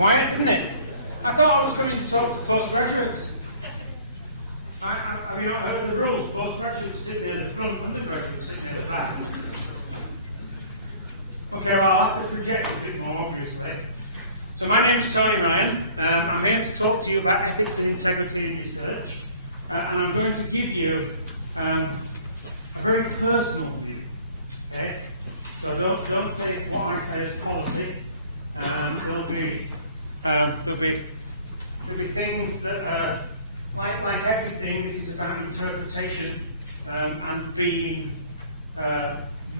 quiet, isn't it? I thought I was going to talk to postgraduates. Have you not heard the rules? Postgraduates sit near the front, undergraduates sit near the back. Okay, well, I'll have to project a bit more, obviously. So my name's Tony Ryan. I'm here to talk to you about ethics and integrity in research. And I'm going to give you a very personal view. Okay? So don't take what I say as policy. There'll be things that, like everything, this is about interpretation and being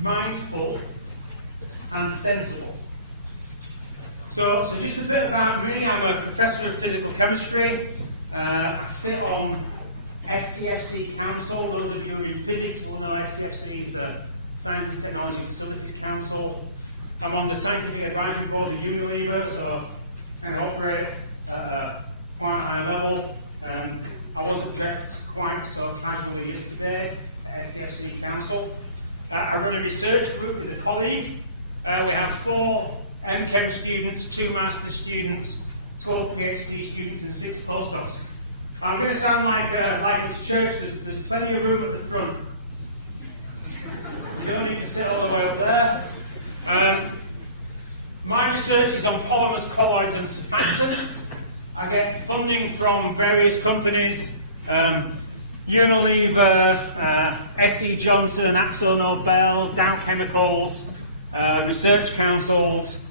mindful and sensible. So just a bit about me. I'm a professor of physical chemistry. I sit on STFC Council. Those of you who are in physics will know STFC is the Science and Technology Facilities Council. I'm on the Scientific Advisory Board of Unilever, so I operate at quite a high level. I wasn't dressed quite so casually yesterday at STFC Council. I run a research group with a colleague. We have 4 MChem students, 2 master's students, 12 PhD students, and 6 postdocs. I'm going to sound like it's church. There's plenty of room at the front. You don't need to sit all the way up there. My research is on polymers, colloids, and surfactants. I get funding from various companies, Unilever, SC Johnson, Axo Nobel, Dow Chemicals, research councils.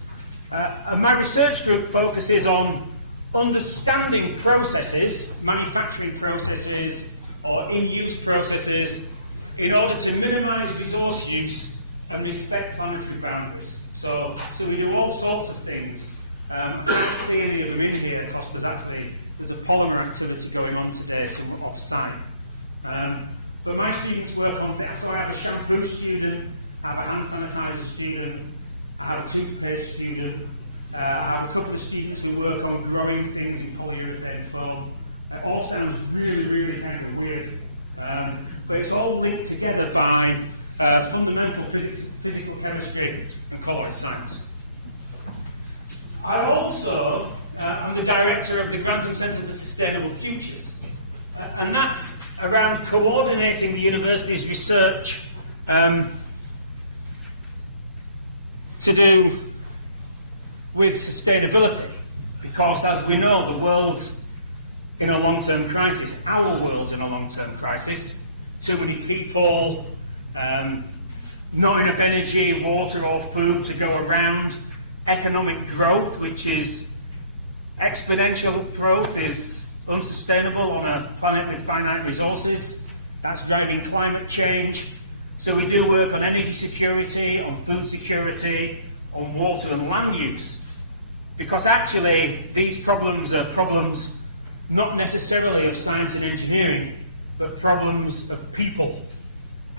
And my research group focuses on understanding processes, manufacturing processes, or in-use processes, in order to minimise resource use and respect planetary boundaries. So we do all sorts of things. I can't see any of them in here because there's a polymer activity going on today, so we're off-site. But my students work on that. So I have a shampoo student, I have a hand sanitizer student, I have a toothpaste student, I have a couple of students who work on growing things in polyurethane foam. It all sounds really, really kind of weird. But it's all linked together by fundamental physical chemistry and colloid science. I also am the director of the Grantham Centre for Sustainable Futures, and that's around coordinating the university's research to do with sustainability, because as we know, the world's in a long-term crisis. Our world's in a long-term crisis. Too many people, not enough energy, water or food to go around. Economic growth, which is exponential growth, is unsustainable on a planet with finite resources. That's driving climate change. So we do work on energy security, on food security, on water and land use. Because actually, these problems are problems not necessarily of science and engineering, but problems of people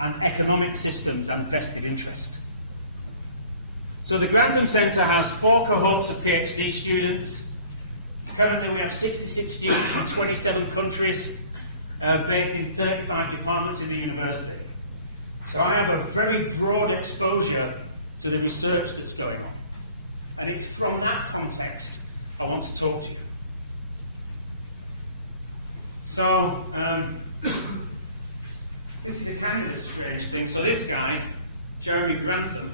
and economic systems and vested interest. So the Grantham Centre has 4 cohorts of PhD students. Currently we have 66 students from 27 countries, based in 35 departments in the university. So I have a very broad exposure to the research that's going on. And it's from that context I want to talk to you. So, this is a kind of a strange thing. So this guy, Jeremy Grantham,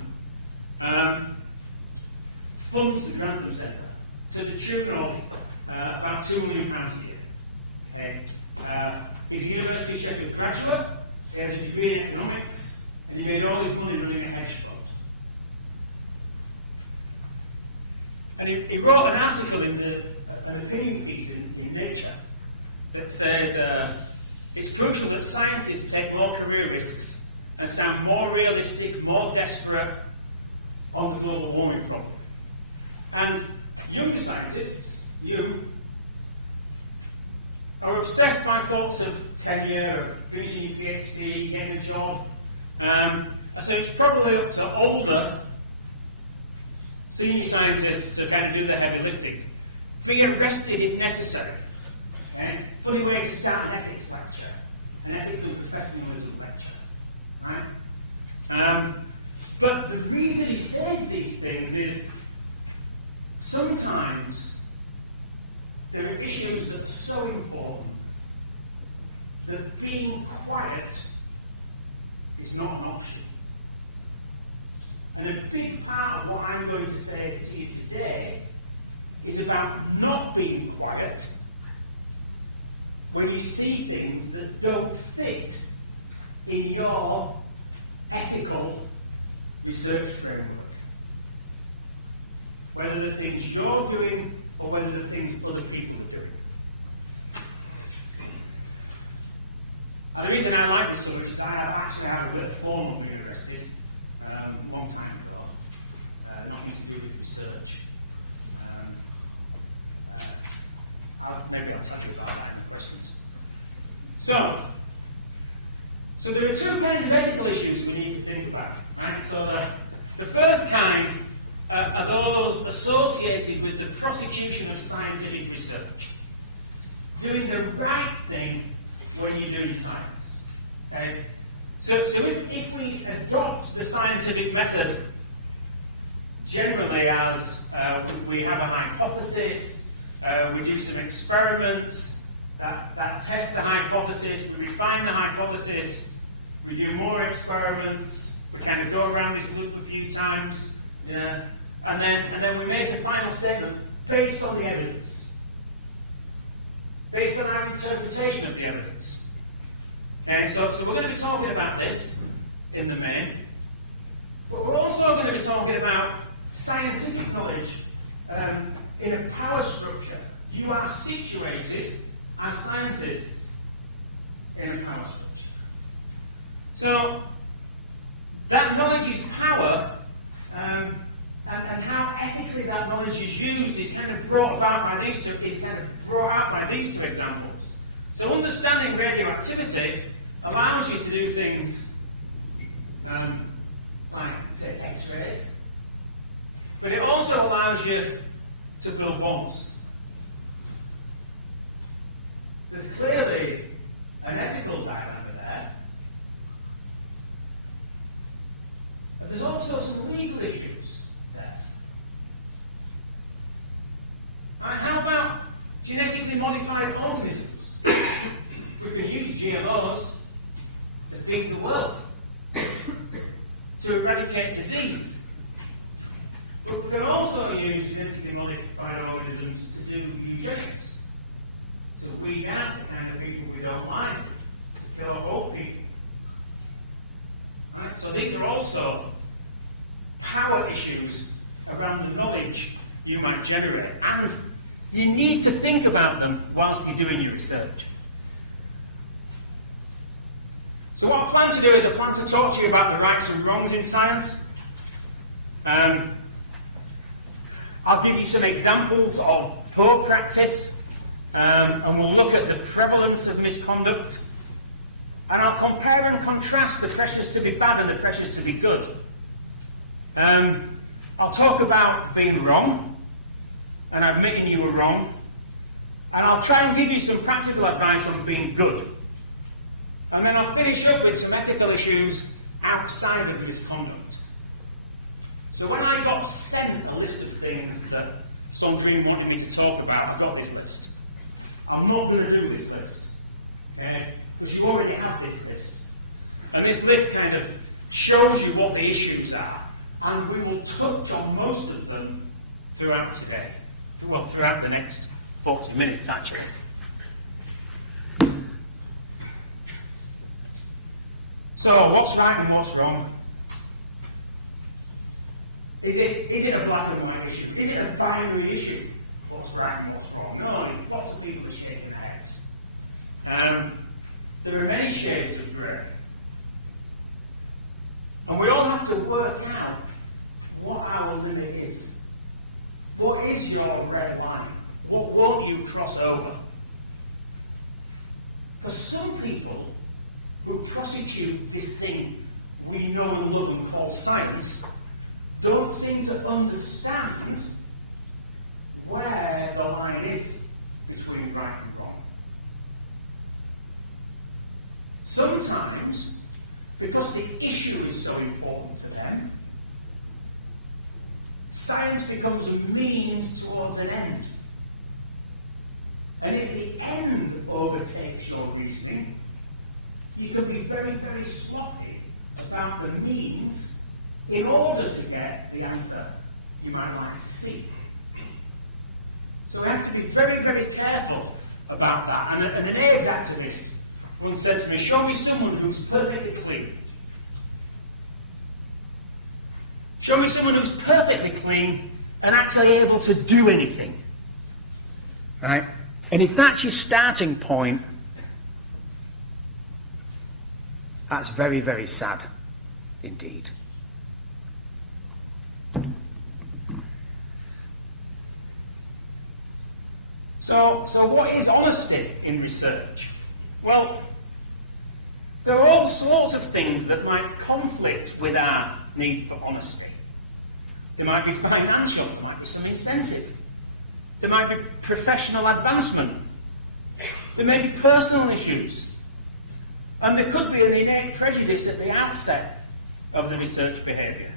funds the Grantham Centre to the tune of about £2 million a year. Okay? He's a University of Sheffield graduate, he has a degree in economics, and he made all his money running a hedge fund. And he wrote an article in an opinion piece in Nature that says it's crucial that scientists take more career risks and sound more realistic, more desperate on the global warming problem. And younger scientists, you, are obsessed by thoughts of tenure, of finishing your PhD, getting a job. And so it's probably up to older senior scientists to kind of do the heavy lifting. Be arrested if necessary. And funny way to start an ethics lecture, an ethics and professionalism lecture. Right? But the reason he says these things is sometimes there are issues that are so important that being quiet is not an option. And a big part of what I'm going to say to you today is about not being quiet when you see things that don't fit in your ethical research framework. Whether the things you're doing or whether the things other people are doing. And the reason I like this so much is I actually had a little form on the university a long time ago, nothing to do with research. Maybe I'll tell you about that in the questions. So there are two kinds of ethical issues we need to think about. Right? So the first kind are those associated with the prosecution of scientific research. Doing the right thing when you're doing science. Okay? So if we adopt the scientific method generally as we have a hypothesis, we do some experiments that test the hypothesis, we refine the hypothesis, we do more experiments, we kind of go around this loop a few times, yeah, and then we make a final statement based on the evidence, based on our interpretation of the evidence. And so we're going to be talking about this in the main, but we're also going to be talking about scientific knowledge in a power structure. You are situated as scientists in a power structure. So that knowledge is power, and how ethically that knowledge is used is kind of brought out by these two examples. So understanding radioactivity allows you to do things like say X-rays, but it also allows you to build bombs. There's clearly an ethical dilemma there. But there's also some legal issues there. And how about genetically modified organisms? We can use GMOs to feed the world, to eradicate disease. But we can also use genetically modified organisms to do eugenics, to weed out the kind of people we don't like, to kill old people. Right? So these are also power issues around the knowledge you might generate. And you need to think about them whilst you're doing your research. So what I plan to do is I plan to talk to you about the rights and wrongs in science. I'll give you some examples of poor practice, and we'll look at the prevalence of misconduct, and I'll compare and contrast the pressures to be bad and the pressures to be good. I'll talk about being wrong, and admitting you were wrong, and I'll try and give you some practical advice on being good. And then I'll finish up with some ethical issues outside of misconduct. So when I got sent a list of things that Suncream wanted me to talk about, I got this list. I'm not going to do this list, okay? Because you already have this list. And this list kind of shows you what the issues are. And we will touch on most of them throughout today. Well, throughout the next 40 minutes, actually. So, what's right and what's wrong? Is it a black and white issue? Is it a binary issue? What's right and what's wrong? No, lots of people are shaking their heads. There are many shades of grey. And we all have to work out what our limit is. What is your red line? What won't you cross over? For some people who prosecute this thing we know and love and call science, don't seem to understand where the line is between right and wrong. Sometimes, because the issue is so important to them, science becomes a means towards an end. And if the end overtakes your reasoning, you can be very, very sloppy about the means in order to get the answer you might like to see. So we have to be very, very careful about that. And an AIDS activist once said to me, show me someone who's perfectly clean. Show me someone who's perfectly clean and actually able to do anything. Right? And if that's your starting point, that's very, very sad indeed. So what is honesty in research? Well, there are all sorts of things that might conflict with our need for honesty. There might be financial, there might be some incentive. There might be professional advancement. There may be personal issues. And there could be an innate prejudice at the outset of the research behaviour.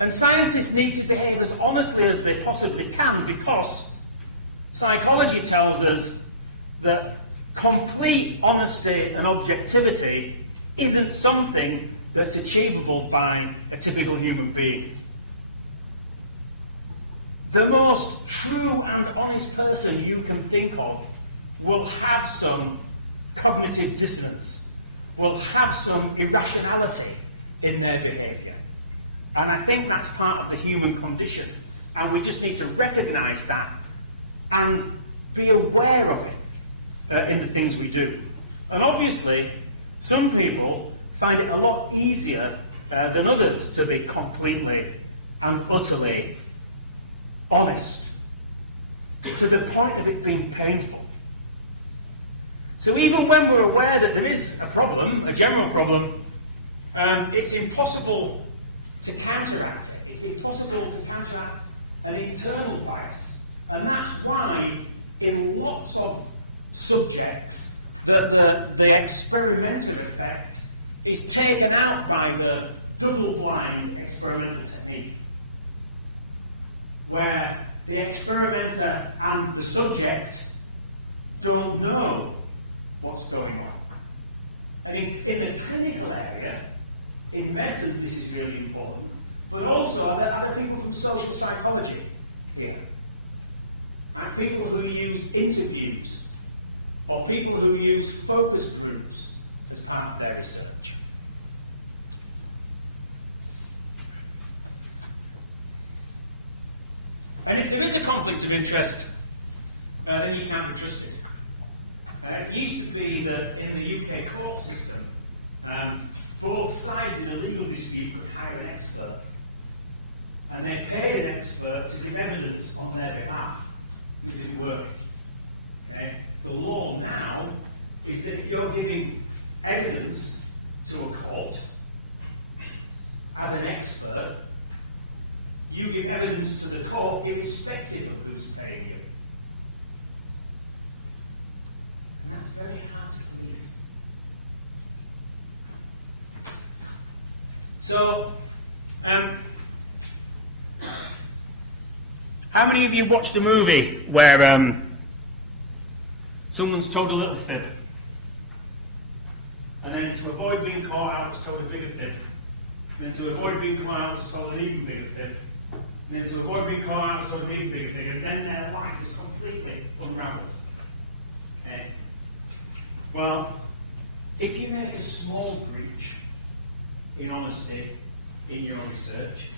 And scientists need to behave as honestly as they possibly can, because psychology tells us that complete honesty and objectivity isn't something that's achievable by a typical human being. The most true and honest person you can think of will have some cognitive dissonance, will have some irrationality in their behaviour. And I think that's part of the human condition. And we just need to recognise that and be aware of it in the things we do. And obviously, some people find it a lot easier than others to be completely and utterly honest, to the point of it being painful. So even when we're aware that there is a problem, a general problem, it's impossible to counteract it. It's impossible to counteract an internal bias. And that's why in lots of subjects the experimenter effect is taken out by the double-blind experimental technique, where the experimenter and the subject don't know what's going on. And in the clinical area, in medicine this is really important, but also are there people from social psychology here? And people who use interviews, or people who use focus groups as part of their research. And if there is a conflict of interest, then you can't be trusted. It used to be that in the UK court system, both sides in a legal dispute could hire an expert. And they paid an expert to give evidence on their behalf. It didn't work. Okay? The law now is that if you're giving evidence to a court as an expert, you give evidence to the court irrespective of who's paying you. And that's very hard to police. So, how many of you watched a movie where someone's told a little fib, and then to avoid being caught out was told a bigger fib, and then to avoid being caught out was told an even bigger fib, and then to avoid being caught out was told an even bigger fib, and then their life is completely unravelled? Okay. Well, if you make a small breach in honesty in your research,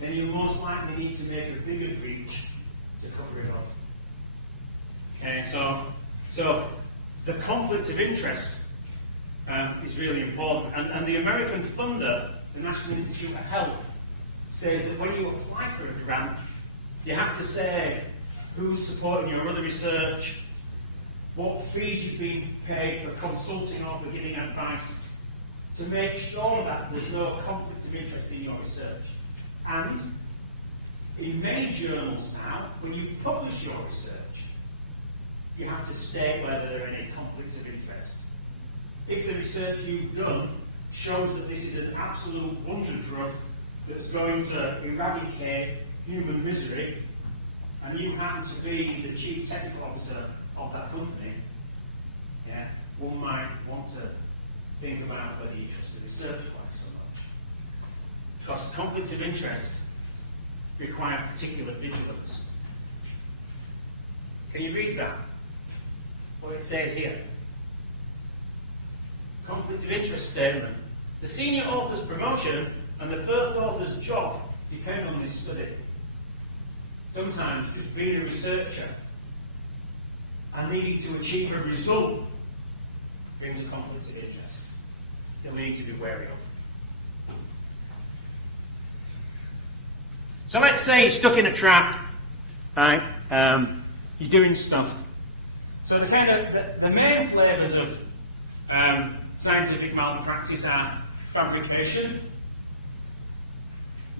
then you most likely need to make a bigger breach to cover it up. Okay, so the conflict of interest is really important. And the American funder, the National Institute of Health, says that when you apply for a grant, you have to say who's supporting your other research, what fees you've been paid for consulting or for giving advice, to make sure that there's no conflict of interest in your research. And in many journals now, when you publish your research, you have to state whether there are any conflicts of interest. If the research you've done shows that this is an absolute wonder drug that's going to eradicate human misery, and you happen to be the chief technical officer of that company, yeah, one might want to think about whether you trust the research quite so much. Because conflicts of interest require particular vigilance. Can you read that? What it says here. Conflict of interest statement. The senior author's promotion and the first author's job depend on this study. Sometimes just being a researcher and needing to achieve a result brings a conflict of interest that we need to be wary of. So let's say you're stuck in a trap, right? You're doing stuff. So the main flavours of scientific malpractice are fabrication,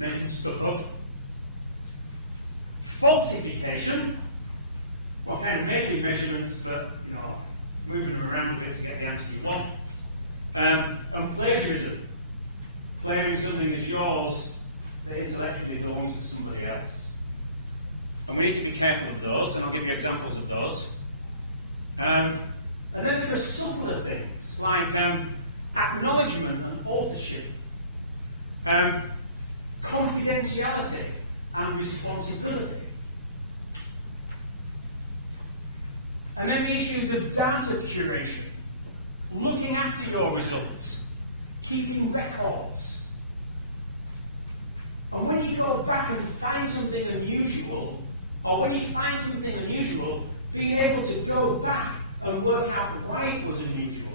making stuff up, falsification, what kind of making measurements, but moving them around a bit to get the answer you want, and plagiarism, claiming something as yours that intellectually belongs to somebody else. And we need to be careful of those, and I'll give you examples of those. And then there are subtler things like acknowledgement and authorship, confidentiality and responsibility. And then the issues of data curation, looking after your results, keeping records. And when you go back and find something unusual, or when you find something unusual, being able to go back and work out why it was unusual,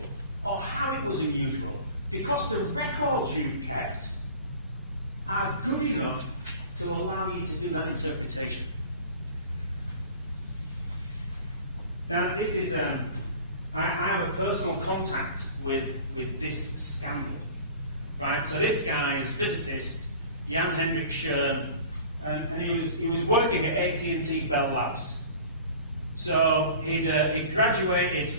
or how it was unusual, because the records you've kept are good enough to allow you to do that interpretation. Now, this is, I have a personal contact with this scandal, right? So this guy is a physicist, Jan Hendrik Schoen, and he was working at AT&T Bell Labs. So he graduated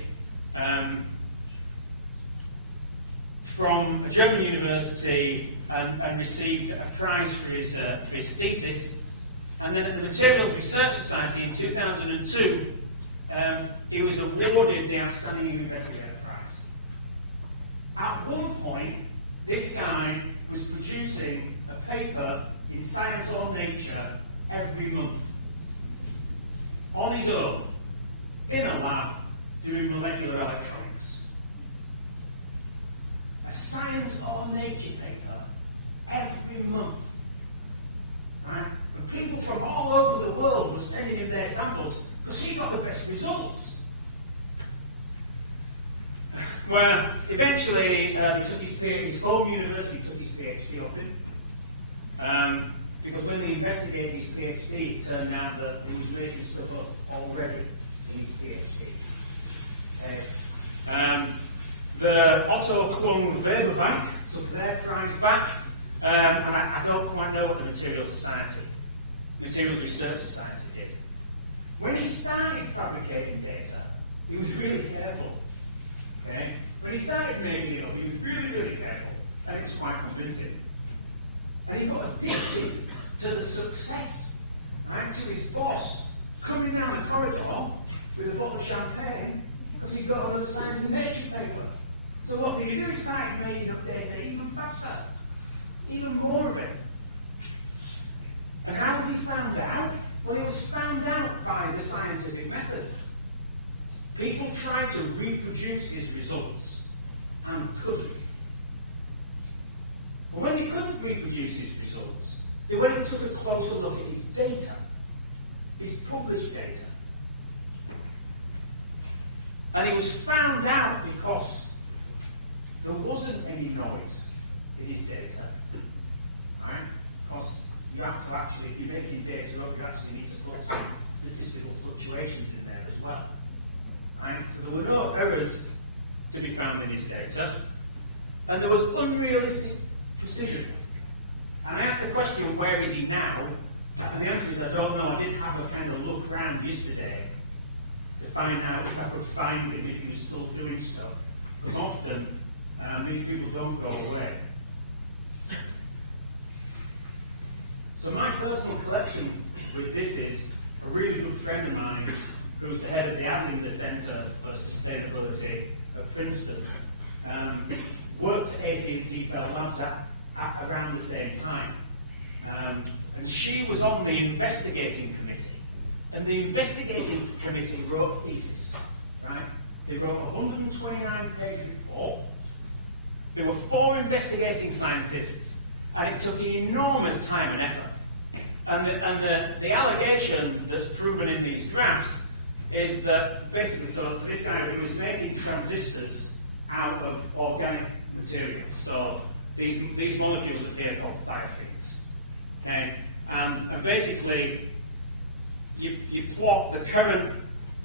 from a German university and received a prize for his thesis. And then at the Materials Research Society in 2002, he was awarded the Outstanding New Investigator Prize. At one point, this guy was producing a paper in Science or Nature every month, on his own, in a lab, doing molecular electronics. A Science or Nature paper every month. Right? And people from all over the world were sending him their samples because he got the best results. Well, eventually, he took his home university took his PhD off him. Because when they investigated his PhD, it turned out that he was making stuff up already in his PhD. The Otto Klung Weber Bank took their prize back, and I don't quite know what the Materials Research Society did. When he started fabricating data, he was really careful. Okay? When he started making it up, he was really, really careful, and it was quite convincing. And he got addicted to the success, right, to his boss coming down the corridor with a bottle of champagne because he got on the Science and Nature paper. So what did he do? He started making up data even faster, even more of it. And how was he found out? Well, he was found out by the scientific method. People tried to reproduce his results and couldn't. But when they couldn't reproduce his results, they went and took a closer look at his data, his published data. And it was found out because there wasn't any noise in his data. Right? Because you have to actually, if you're making data up, you actually need to put some statistical fluctuations in there as well. Right? So there were no errors to be found in his data, and there was unrealistic precision. And I asked the question, where is he now? And the answer is, I don't know. I did have a kind of look around yesterday to find out if I could find him if he was still doing stuff. Because often, these people don't go away. So my personal collection with this is a really friend of mine, who's the head of the Adlinger Center for Sustainability at Princeton, worked at AT&T Bell Labs at around the same time. And she was on the investigating committee. And the investigating committee wrote a thesis, right? They wrote a 129-page report. There were 4 investigating scientists, and it took enormous time and effort. And the allegation that's proven in these graphs is that basically, so this guy, he was making transistors out of organic materials. So these molecules appear called thiophene. Okay, and basically, you plot the current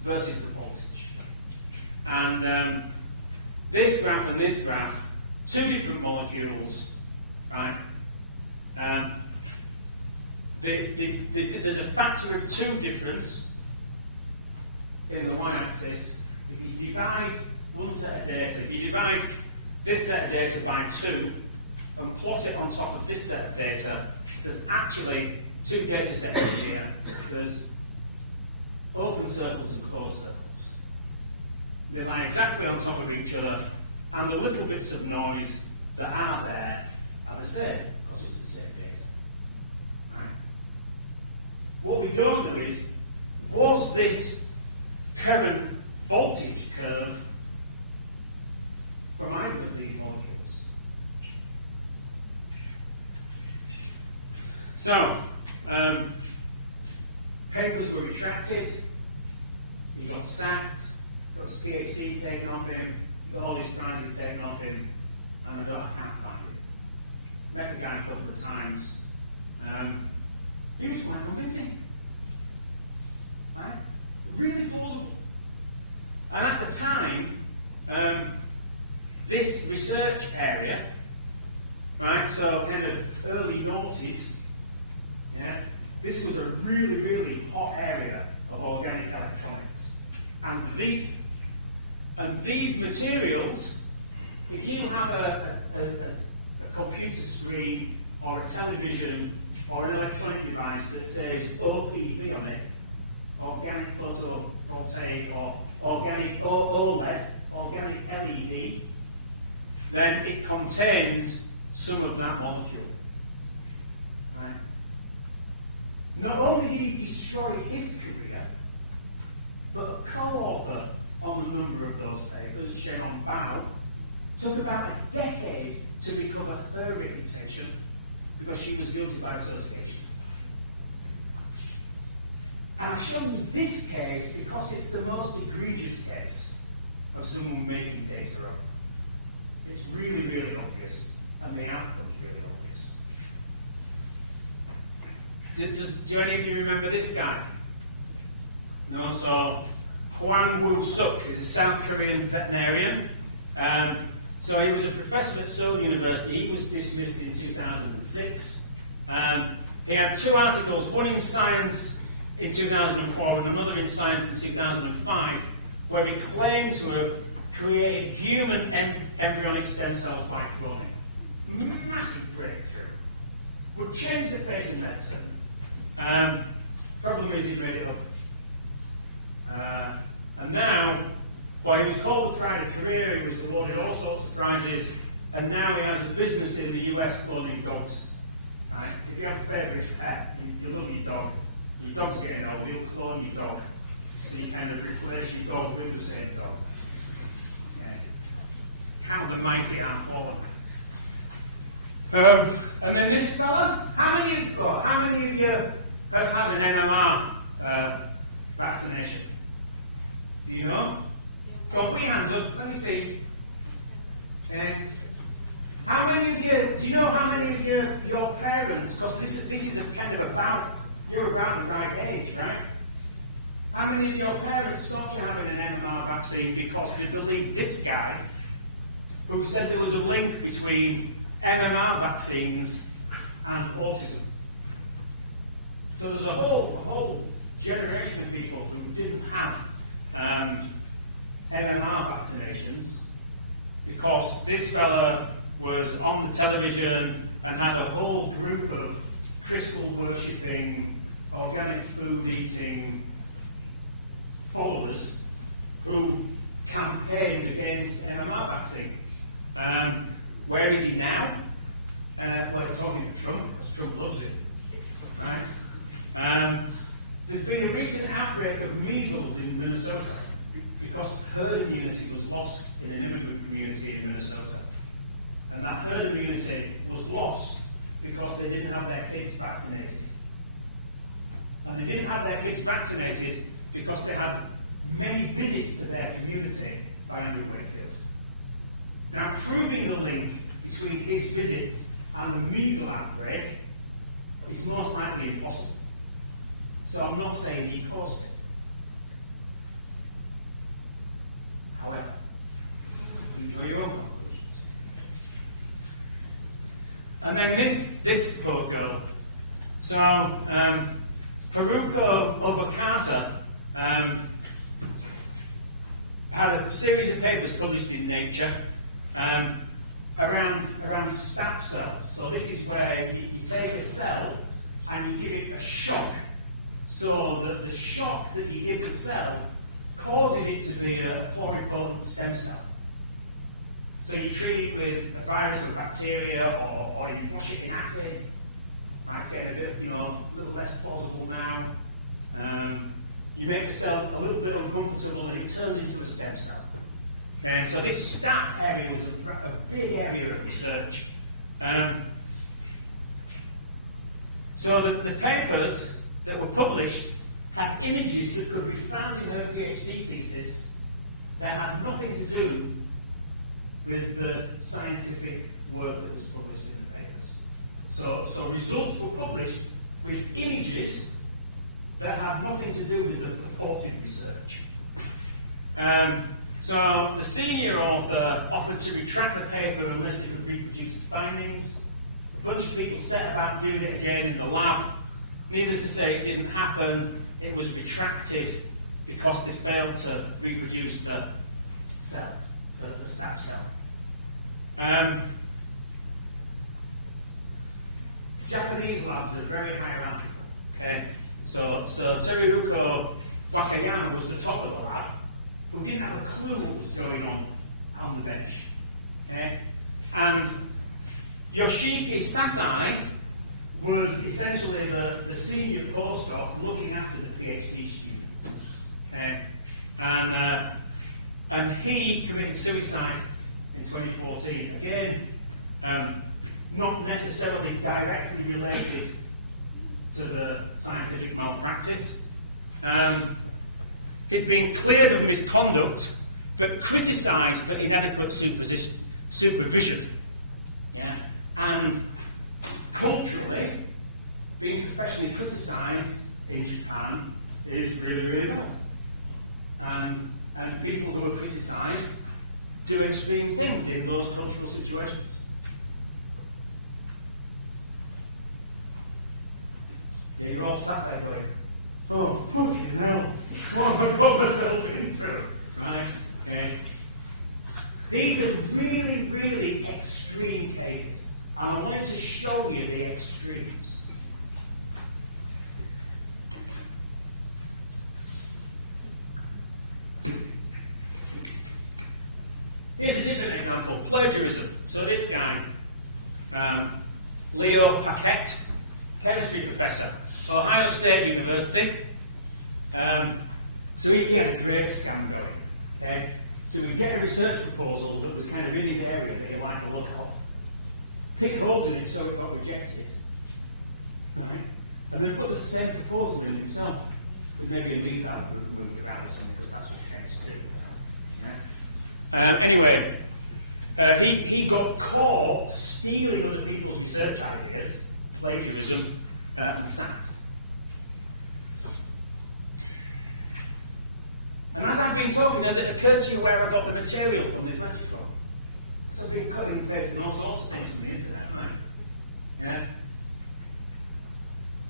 versus the voltage. And this graph and this graph, 2 different molecules, right? There's a factor of 2 difference in the y-axis. If you divide one set of data, if you divide this set of data by 2 and plot it on top of this set of data, there's actually 2 data sets here. There's open circles and closed circles. They lie exactly on top of each other, and the little bits of noise that are there are the same, because it's the same data. Right. What we don't know is, was this current voltage curve from either of these molecules? So, papers were retracted, he got sacked, got his PhD taken off him, got all his prizes taken off him, and I can't find him. Met the guy a couple of times. He was quite convincing. Right? Really plausible. And at the time, this research area, right, so kind of early noughties, yeah, this was a really, really hot area of organic electronics. And these materials, if you have a computer screen or a television or an electronic device that says OPV on it, organic photovoltaic or organic OLED, organic LED, then it contains some of that molecule. Right? Not only did he destroy his career, but a co-author on a number of those papers, Shannon Bao, took about a decade to recover her reputation because she was guilty by association. And I'm showing you this case because it's the most egregious case of someone making data up. It's really, really obvious, and the outcome's really obvious. Do any of you remember this guy? No? So, Hwang Woo-suk is a South Korean veterinarian. So he was a professor at Seoul University. He was dismissed in 2006. He had 2 articles, one in Science in 2004 and another in Science in 2005, where he claimed to have created human embryonic stem cells by cloning. Massive breakthrough. Would change the face of medicine. Problem is he made it up. And now, well, he was called the pride of career, he was awarded all sorts of prizes, and now he has a business in the US cloning dogs. Right? If you have a favourite pet, you love your dog's getting old, he'll clone your dog. So you kind of replace your dog with the same dog. Okay. Count the mighty are fallen. And then this fella, how many of you have had an MMR vaccination? Do you know? Well, put your hands up. Let me see. How many of you, do you know how many of your parents, because this is a kind of you're about the right age, right? How many of your parents stopped having an MMR vaccine because they believed this guy who said there was a link between MMR vaccines and autism? So there's a whole generation of people who didn't have MMR vaccinations because this fella was on the television and had a whole group of crystal worshipping, organic food eating, followers who campaigned against MMR vaccine. Where is he now? Well, he's talking to Trump, because Trump loves it. Right? There's been a recent outbreak of measles in Minnesota because herd immunity was lost in an immigrant community in Minnesota. And that herd immunity was lost because they didn't have their kids vaccinated. And they didn't have their kids vaccinated because they had many visits to their community by Andrew Wakefield. Now, proving the link between his visits and the measles outbreak is most likely impossible. So I'm not saying he caused it. However, you draw your own conclusions. And then this poor girl. So, Haruko Obokata had a series of papers published in Nature around stab cells. So this is where you take a cell and you give it a shock. So that the shock that you give the cell causes it to be a pluripotent stem cell. So you treat it with a virus or bacteria, or you wash it in acid. Might get a bit, a little less plausible now. You make the cell a little bit uncomfortable and it turns into a stem cell. And so this stab area was a big area of research. So the papers that were published had images that could be found in her PhD thesis that had nothing to do with the scientific work that was published in the papers. So results were published with images that had nothing to do with the purported research. So the senior author offered to retract the paper unless they could reproduce the findings. A bunch of people set about doing it again in the lab. Needless to say, it didn't happen. It was retracted because they failed to reproduce the cell, the stab cell. Japanese labs are very hierarchical. Okay? So Teruhiko Wakayama was the top of the lab, who didn't have a clue what was going on the bench. Okay? And Yoshiki Sasai was essentially the senior postdoc looking after the PhD student. And he committed suicide in 2014. Again, not necessarily directly related to the scientific malpractice. It being cleared of misconduct, but criticised for inadequate supervision. Yeah? And culturally, being professionally criticised in Japan is really, really bad. And people who are criticised do extreme things in those cultural situations. Yeah, you're all sat there going, oh, fucking hell, what have I got myself into? Right? Okay. These are really, really extreme cases. And I wanted to show you the extremes. Here's a different example, plagiarism. So this guy, Leo Paquette, chemistry professor, Ohio State University. So he had a great scam going. Okay? So we get a research proposal that was kind of in his area that he liked the look of. Pick holes in it so it got rejected. Right? And then put the same proposal in himself. With maybe a lead out who moved about or something, because that's what chemists do. Right? Anyway, he got caught stealing other people's research ideas, plagiarism, and sacked. And as I've been talking, has it occurred to you where I got the material from this lecture from? So I've been cutting and pasting all sorts of things from the internet, haven't I? Yeah?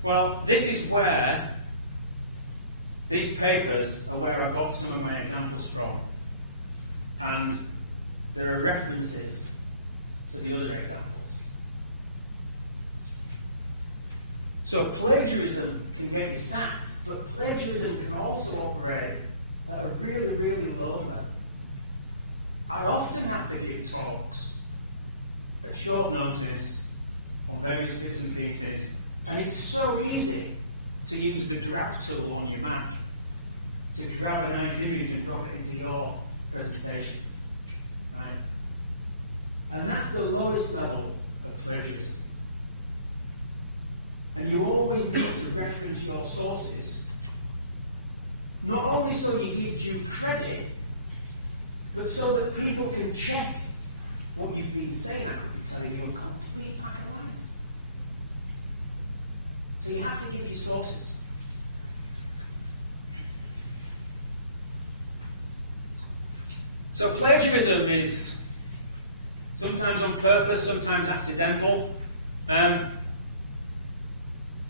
Well, this is where these papers are where I got some of my examples from. And there are references to the other examples. So plagiarism can get you sacked, but plagiarism can also operate at a really, really low level. I often have to give talks at short notice on various bits and pieces, and it's so easy to use the grab tool on your Mac to grab a nice image and drop it into your presentation. Right? And that's the lowest level of plagiarism. And you always need to reference your sources, not only so you give due credit, but so that people can check what you've been saying after telling you a complete pack of lies. So you have to give your sources. So plagiarism is sometimes on purpose, sometimes accidental.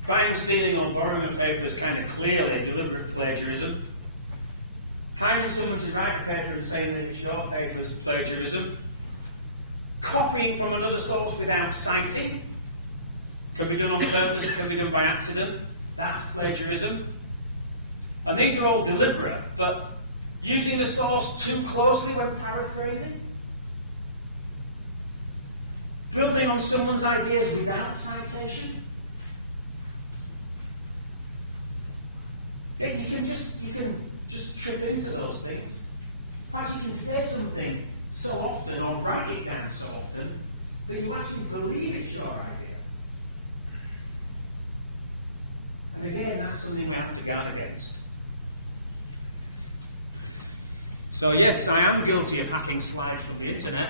Buying, stealing, or borrowing a paper is kind of clearly deliberate plagiarism. Hiring someone to write a paper and saying that it's your paper is plagiarism. Copying from another source without citing can be done on purpose, can be done by accident. That's plagiarism. And these are all deliberate, but using the source too closely when paraphrasing. Building on someone's ideas without citation. You can just trip into those things. In fact, you can say something so often or write it down so often that you actually believe it's your idea. And again, that's something we have to guard against. So yes, I am guilty of hacking slides from the internet,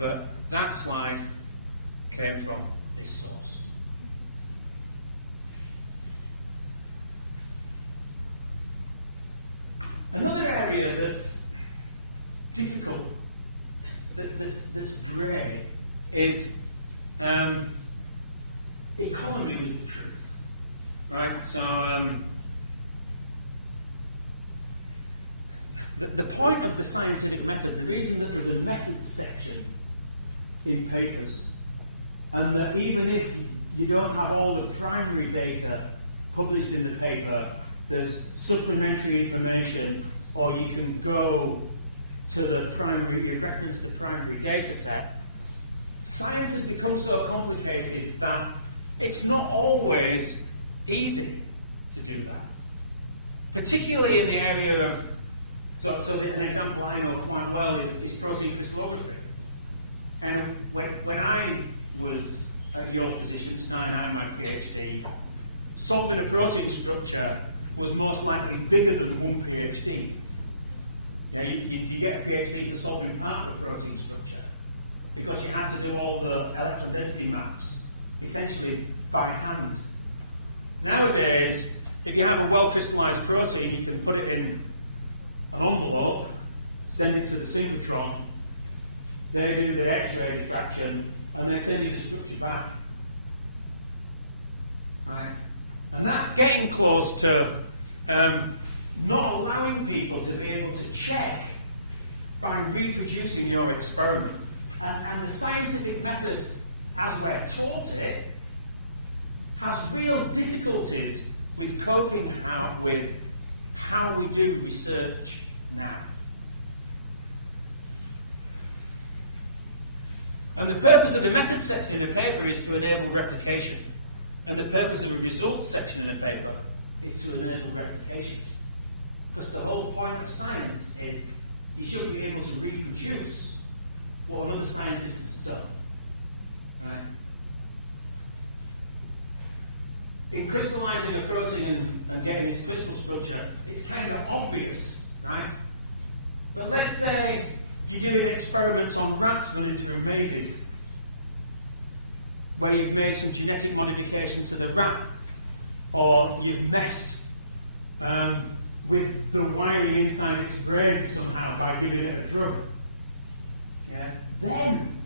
but that slide came from this source. Another area that's difficult, that's grey, is economy with the truth. Right? So, the point of the scientific method, the reason that there's a methods section in papers, and that even if you don't have all the primary data published in the paper, there's supplementary information, or you can go to the primary, reference the primary data set. Science has become so complicated that it's not always easy to do that. Particularly in the area of, so an example I know quite well is protein crystallography. And when I was at your position, starting out my PhD, solving a protein structure was most likely bigger than one PhD. You get a PhD for solving part of the protein structure because you have to do all the electron density maps essentially by hand. Nowadays, if you have a well-crystallized protein, you can put it in an envelope, send it to the synchrotron, they do the X-ray diffraction, and they send you the structure back. Right? And that's getting close to not allowing people to be able to check by reproducing your experiment. And the scientific method, as we're taught it, has real difficulties with coping out with how we do research now. And the purpose of the methods section in a paper is to enable replication. And the purpose of the results section in a paper is to enable replication. Because the whole point of science is you should be able to reproduce what another scientist has done. Right? In crystallizing a protein and getting its crystal structure, it's kind of obvious, right? But let's say you're doing experiments on rats running through mazes, where you've made some genetic modification to the rat, or you've messed with the wiring inside its brain somehow by giving it a drug. Yeah? Then,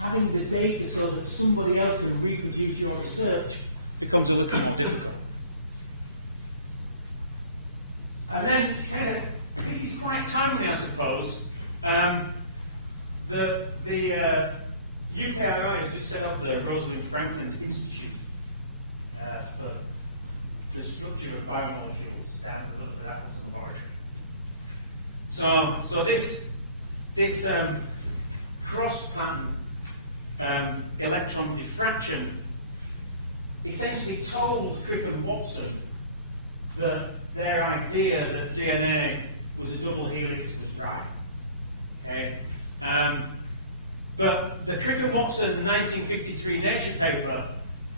having the data so that somebody else can reproduce your research becomes a little more difficult. And then, this is quite timely, I suppose. The UKII has just set up the Rosalind Franklin Institute for the structure of biomolecules down at the Apples Laboratory. So this cross-pattern electron diffraction essentially told Crick and Watson that their idea that DNA was a double helix was right. Okay? But the Crick and Watson 1953 Nature paper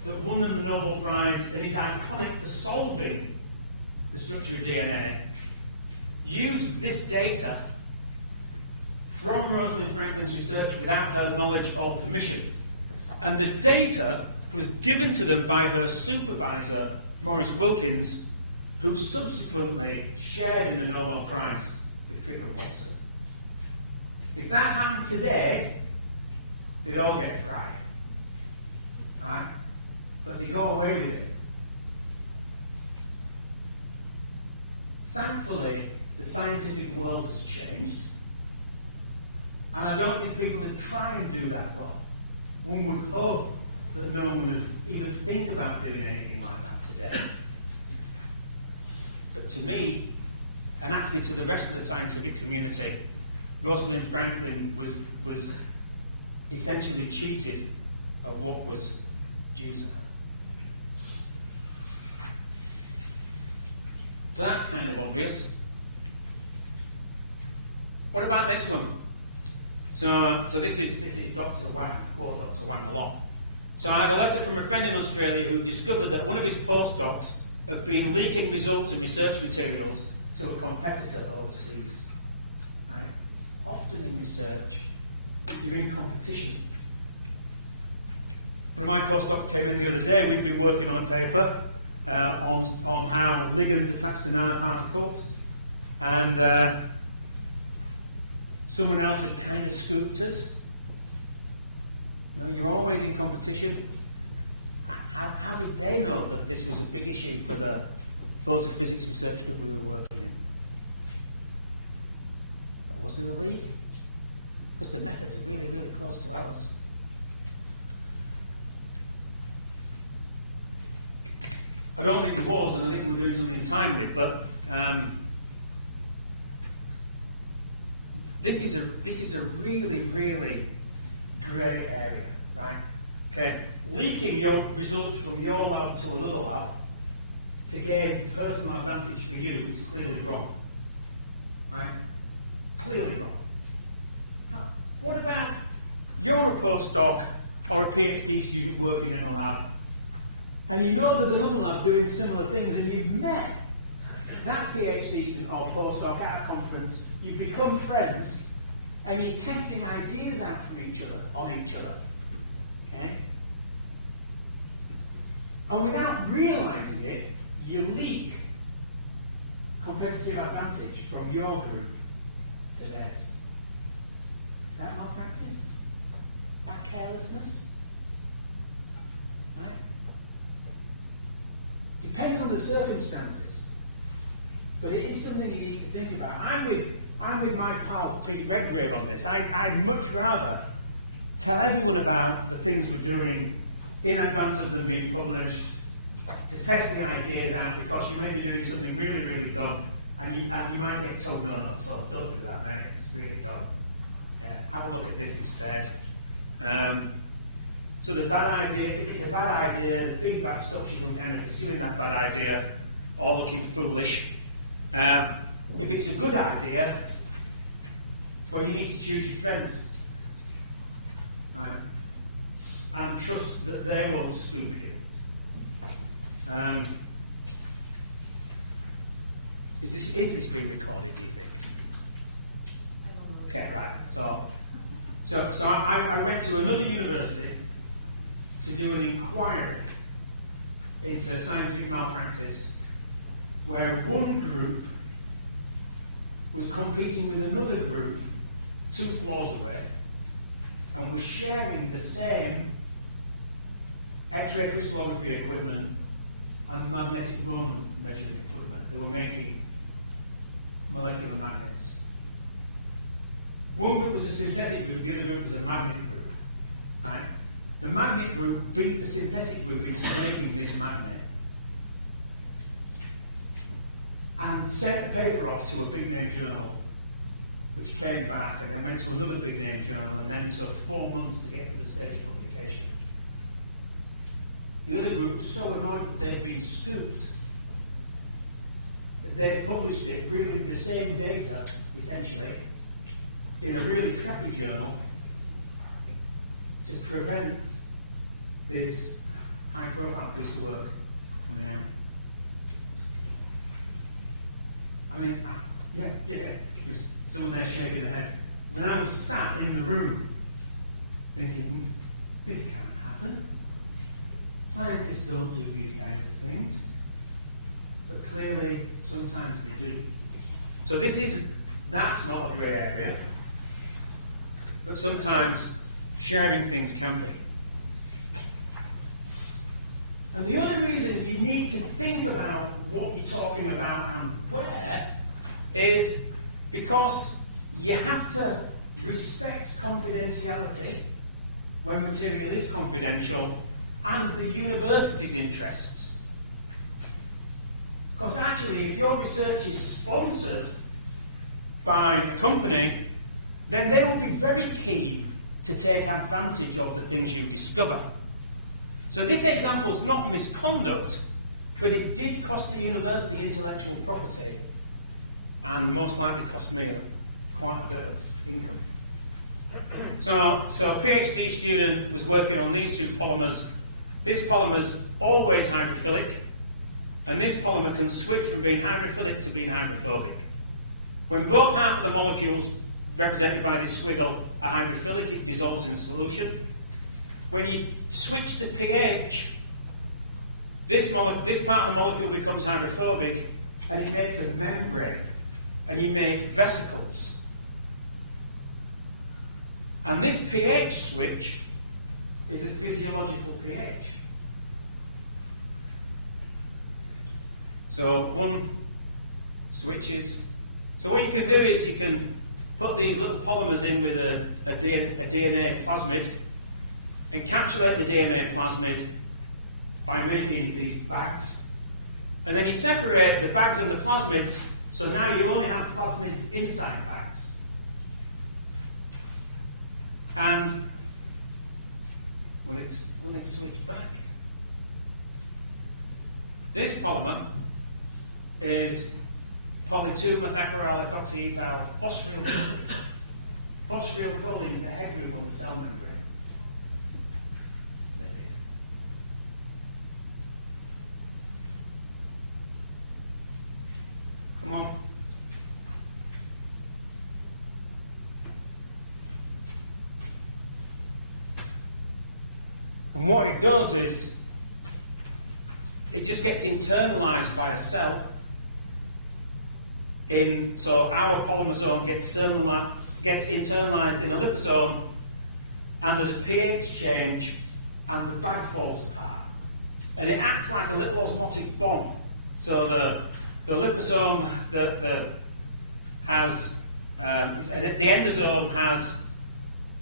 that won them the Nobel Prize and is iconic for solving the structure of DNA used this data from Rosalind Franklin's research without her knowledge or permission. And the data was given to them by her supervisor, Maurice Wilkins, who subsequently shared in the Nobel Prize with Crick and Watson. If that happened today, they'd all get fried. Right? But they go away with it. Thankfully, the scientific world has changed. And I don't think people would try and do that well. One would hope that no one would even think about doing anything like that today. But to me, and actually to the rest of the scientific community, Rosalind Franklin was essentially cheated of what was due to her. So that's kind of obvious. What about this one? So this is Dr. Wang, poor Dr. Wang a lot. So I had a letter from a friend in Australia who discovered that one of his postdocs had been leaking results of research materials to a competitor overseas. Right? Often in research, you're in competition. When my postdoc came in the other day, we've been working on a paper on how ligands attach to nanoparticles, and someone else had kind of scooped us. And you're always in competition. How did they know that this was a big issue for the photophysics research that we were working in? Was there a leak? Was the methods really good across the balance? I don't think it was, and I think we're doing something timely, but this is a really, really grey area, right? Okay, leaking your results from your lab to another lab to gain personal advantage for you is clearly wrong, right? Clearly wrong. What about you're a postdoc or a PhD student working in a lab, and you know there's another lab doing similar things, and you've met that PhD student or postdoc at a conference, you become friends, and you're testing ideas out from each other, on each other. Okay? And without realizing it, you leak competitive advantage from your group to theirs. Is that malpractice? Is that carelessness? No. Depends on the circumstances. But it is something you need to think about. I'm with my pal Pete Redgrave on this. I'd much rather tell everyone about the things we're doing in advance of them being published, to test the ideas out, because you may be doing something really, really good, and you might get told, no, so don't do that, mate. It's really good. Have a look at this instead. So the bad idea, if it's a bad idea, the feedback stops you from kind of pursuing that bad idea or looking foolish. If it's a good idea, well, you need to choose your friends. And trust that they won't scoop you. Is this being recorded? Okay, right. So I went to another university to do an inquiry into scientific malpractice, where one group was competing with another group 2 floors away, and was sharing the same X-ray crystallography equipment and magnetic moment measuring equipment. They were making molecular magnets. One group was a synthetic group, the other group was a magnet group. Right? The magnet group beat the synthetic group into making this magnet, and sent the paper off to a big name journal which came back and went to another big name journal, and then took 4 months to get to the stage of publication. The other group was so annoyed that they'd been scooped that they published it really with the same data, essentially, in a really crappy journal to prevent this high-profile piece of work. I mean, yeah. Someone there shaking their head. And I was sat in the room thinking, this can't happen. Scientists don't do these kinds of things. But clearly, sometimes they do. So that's not a grey area. But sometimes sharing things can be. And the other reason you need to think about what you're talking about and where is because you have to respect confidentiality when material is confidential and the university's interests. Because actually, if your research is sponsored by a company, then they will be very keen to take advantage of the things you discover. So this example is not misconduct, but it did cost the university intellectual property, and most likely cost me quite a bit of income. So a PhD student was working on these two polymers. This polymer is always hydrophilic, and this polymer can switch from being hydrophilic to being hydrophobic. When both half of the molecules, represented by this squiggle, are hydrophilic, it dissolves in solution. When you switch the pH, this part of the molecule becomes hydrophobic, and it makes a membrane, and you make vesicles. And this pH switch is a physiological pH. So one switches. So what you can do is you can put these little polymers in with a DNA plasmid, encapsulate the DNA plasmid by making these bags. And then you separate the bags and the plasmids, so now you only have plasmids inside bags. And will it switch back? This polymer is poly-2-methacrylalipoxyethyl phosphoryl. Phosphoryl is the head group of the cell membrane. Come on. And what it does is, it just gets internalized by a cell. So our polymosome gets internalized in a liposome, and there's a pH change, and the bag falls apart. And it acts like a little osmotic bomb. So the liposome has, the endosome has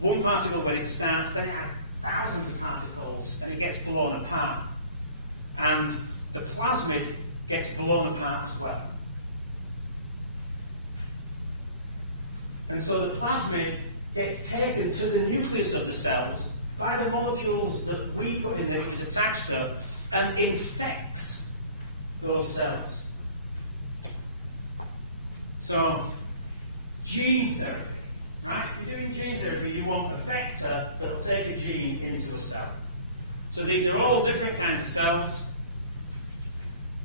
one particle when it starts, then it has thousands of particles, and it gets blown apart. And the plasmid gets blown apart as well. And so the plasmid gets taken to the nucleus of the cells by the molecules that we put in there that it was attached to, and infects those cells. So, gene therapy, right? If you're doing gene therapy, you want a vector that will take a gene into a cell. So these are all different kinds of cells.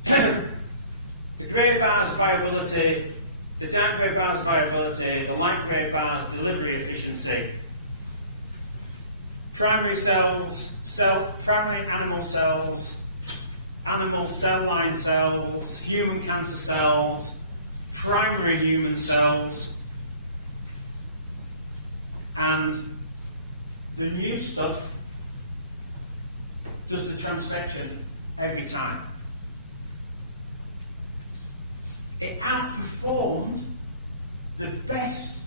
The grey bars are viability, the dark grey bars are viability, the light grey bars delivery efficiency. Primary cells, primary animal cells, animal cell line cells, human cancer cells, primary human cells, and the new stuff does the transfection every time. It outperformed the best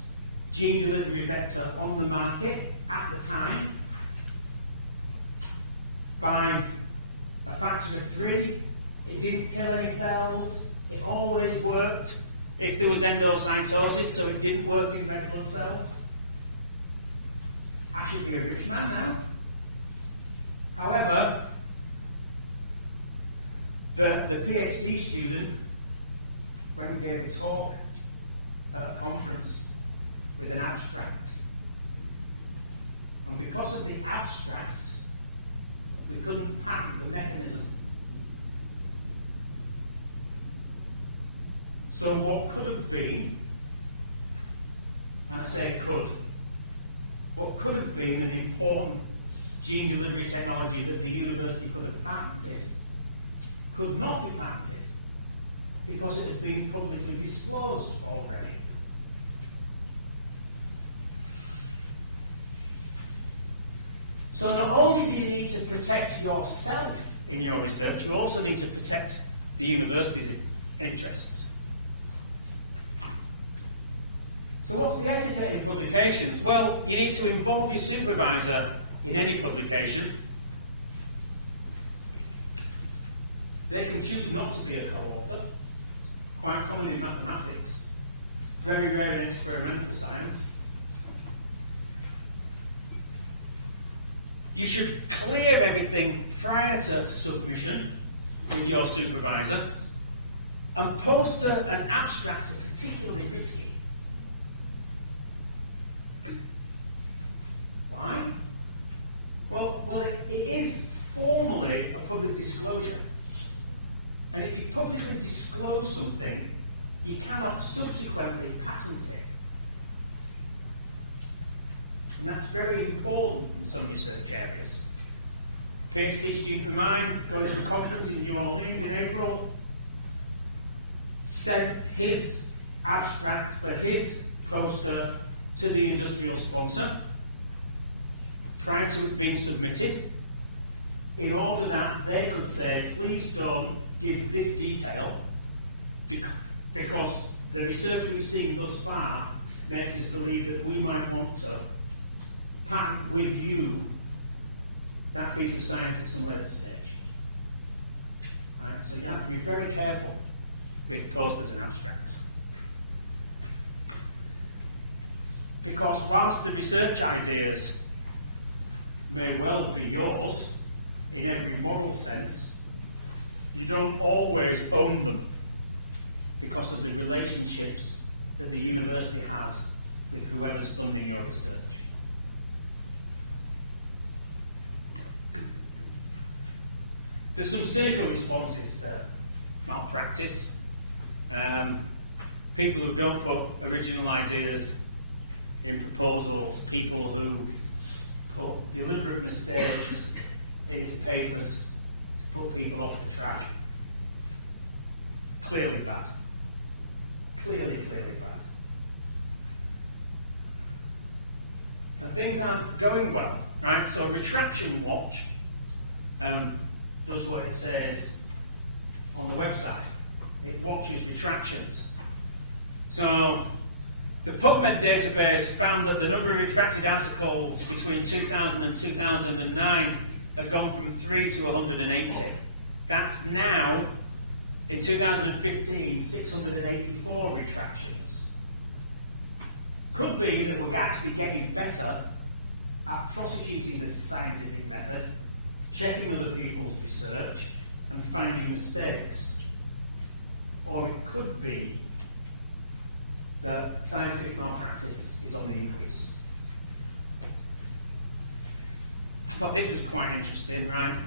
gene delivery vector on the market at the time by a factor of 3. It didn't kill any cells. It always worked. if there was endocytosis, so it didn't work in red blood cells. I should be a rich man now. However, the PhD student, when he gave a talk at a conference with an abstract, and because of the abstract, we couldn't patent the mechanism. So what could have been, and I say could, what could have been an important gene delivery technology that the university could have patented, could not be patented because it had been publicly disclosed already. So not only do you need to protect yourself in your research, you also need to protect the university's interests. So what's the etiquette in publications? Well, you need to involve your supervisor in any publication. They can choose not to be a co-author, quite common in mathematics, very rare in experimental science. You should clear everything prior to submission with your supervisor, and post an abstract are particularly risky. Why? Well, it is formally a public disclosure. And if you publicly disclose something, you cannot subsequently patent it. And that's very important in some research areas. PhD student of mine goes to a conference in New Orleans in April, sent his abstract for his poster to the industrial sponsor, prior to it being submitted, in order that they could say, please don't give this detail, because the research we've seen thus far makes us believe that we might want to patent with you that piece of science at some later stage. Right, so you have to be very careful with posters and abstracts. Because whilst the research ideas may well be yours in every moral sense, you don't always own them because of the relationships that the university has with whoever's funding your research. There's some safer responses to malpractice. People who don't put original ideas in proposals, people who put deliberate mistakes into papers to put people off the track. Clearly bad. Clearly bad. And things aren't going well, right? So Retraction Watch does what it says on the website. It watches retractions. So the PubMed database found that the number of retracted articles between 2000 and 2009 had gone from 3 to 180. That's now, in 2015, 684 retractions. Could be that we're actually getting better at prosecuting this scientific method, checking other people's research, and finding mistakes. Or it could be that scientific malpractice is on the increase. I thought this was quite interesting, right?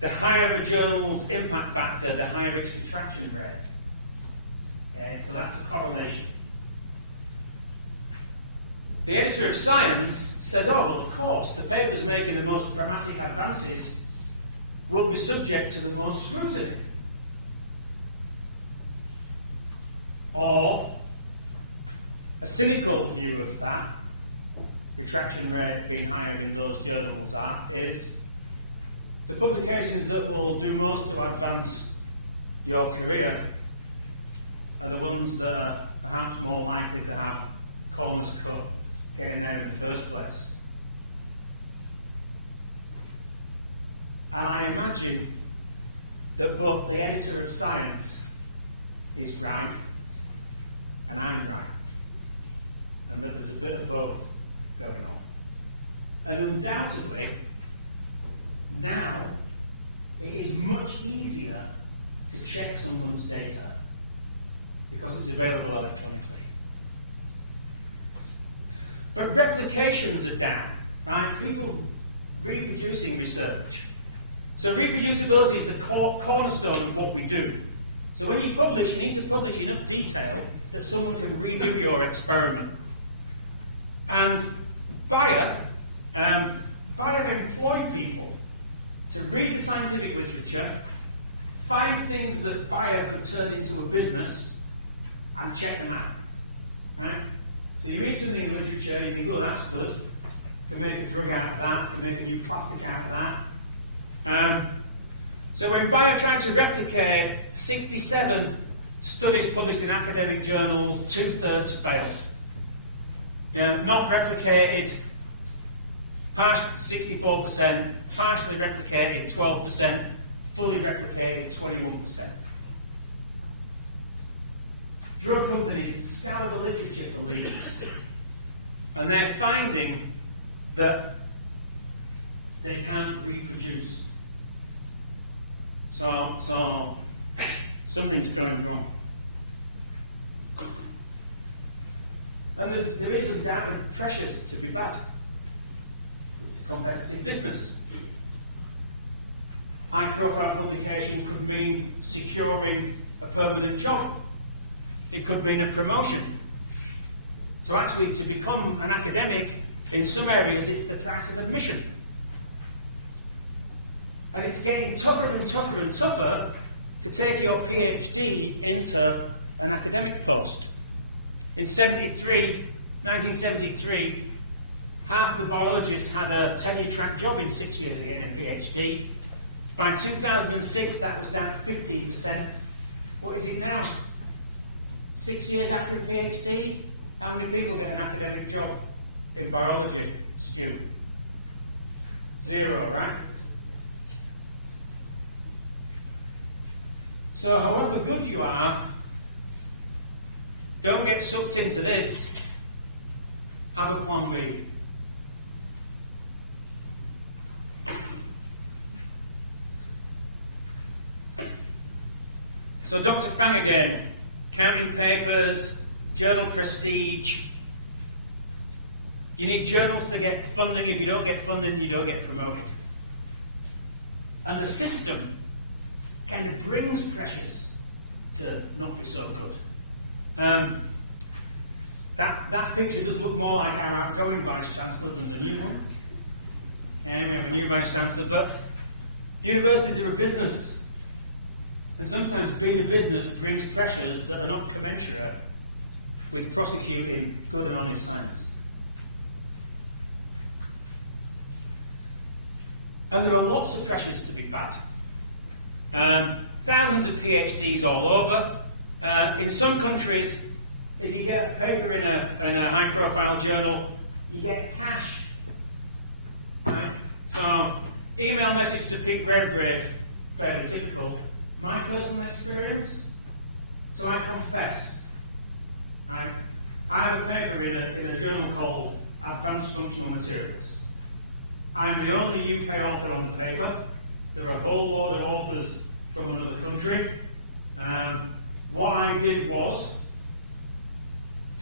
The higher a journal's impact factor, the higher its retraction rate. Okay, so that's a correlation. The editor of Science says, oh, well, of course, the papers making the most dramatic advances will be subject to the most scrutiny. Or, a cynical view of that, retraction rate being higher than those journals are, is the publications that will do most to advance your career are the ones that are perhaps more likely to have corners cut getting there in the first place. And I imagine that both the editor of Science is right and I'm right, and that there's a bit of both going on. And undoubtedly, now it is much easier to check someone's data because it's available electronically. But replications are down, right? People reproducing research. So reproducibility is the cornerstone of what we do. So when you publish, you need to publish enough detail that someone can redo your experiment. And Bayer employed people to read the scientific literature, find things that Bayer could turn into a business, and check them out. Right? So you read something in the literature, you think, oh, that's good. You can make a drug out of that, you can make a new plastic out of that. So when Bayer tried to replicate 67 studies published in academic journals, 2/3 failed. Not replicated, 64%, partially replicated, 12%, fully replicated, 21%. Drug companies scour the literature for leads, and they're finding that they can't reproduce. So something's going wrong. And there is undoubted pressures to be bad. It's a competitive business. High-profile publication could mean securing a permanent job. It could mean a promotion. So actually, to become an academic, in some areas, it's the price of admission. And it's getting tougher and tougher and tougher to take your PhD into an academic post. In 1973, half the biologists had a tenure-track job in 6 years of getting a PhD. By 2006, that was down to 15%. What is it now? 6 years after a PhD, how many people get an academic job in biology? Stu? 0, right? So however good you are, don't get sucked into this. Have a plan B. So Dr. Fang again, counting papers, journal prestige. You need journals to get funding. If you don't get funding, you don't get promoted. And the system kind of brings pressures to not be so good. That picture does look more like our outgoing Vice Chancellor than the new one. And we have a new Vice Chancellor, but universities are a business. And sometimes being a business brings pressures that are not commensurate with prosecuting good and honest science. And there are lots of pressures to be bad. Thousands of PhDs all over. In some countries, if you get a paper in a high-profile journal, you get cash. Right? So, email message to Pete Redgrave, fairly typical. My personal experience, so I confess. Right? I have a paper in a journal called Advanced Functional Materials. I'm the only UK author on the paper. There are a whole load of authors from another country. What I did was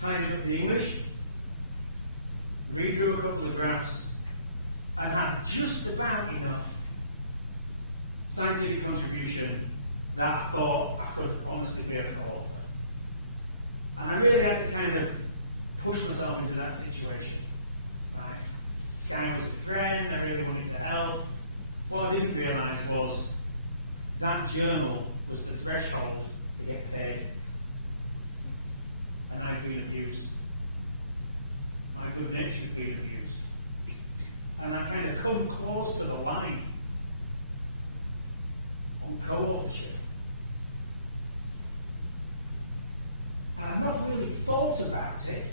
tidied up the English, redrew a couple of graphs, and had just about enough scientific contribution that I thought I could honestly be a co-author. And I really had to kind of push myself into that situation. Guy was a friend, I really wanted to help. What I didn't realise was that journal was the threshold to get paid. And I'd been abused. My good nature had been abused. And I kind of come close to the line on co-authorship. And I've not really thought about it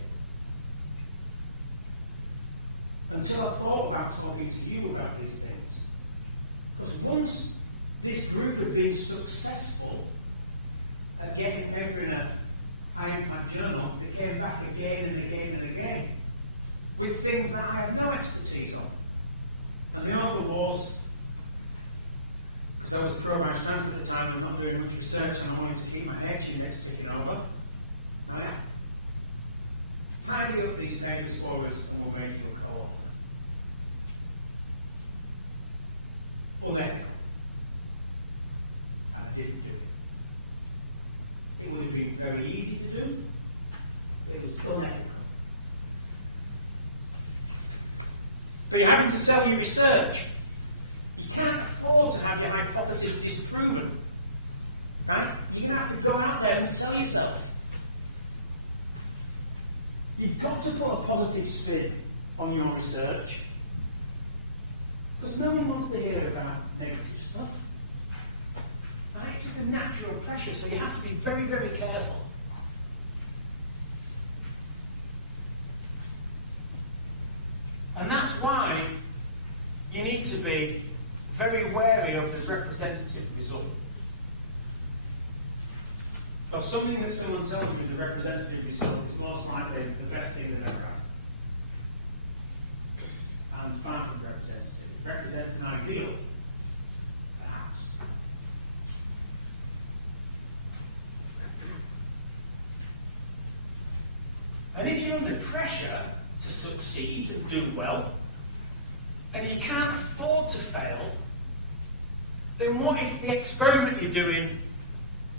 until I thought about talking to you about these things. Because once this group had been successful at getting paper in a high-impact journal, they came back again and again and again with things that I had no expertise on. And the author was, because I was pro Vice Chancellor at the time and not doing much research and I wanted to keep my head index ticking over, right? Tidy up these papers for us and we'll make you a co-author. Unethical. And I didn't do it. It would have been very easy to do. It was unethical. But you're having to sell your research. You can't afford to have your hypothesis disproven. Right? You're going to have to go out there and sell yourself. You've got to put a positive spin on your research. Because no one wants to hear about negative stuff. Right? It's just a natural pressure, so you have to be very, very careful. And that's why you need to be very wary of the representative result. If something that someone tells you is a representative result, it's most likely the best thing they've ever had. And far from representative. It represents an ideal, perhaps. And if you're under pressure to succeed and do well, and you can't afford to fail, then what if the experiment you're doing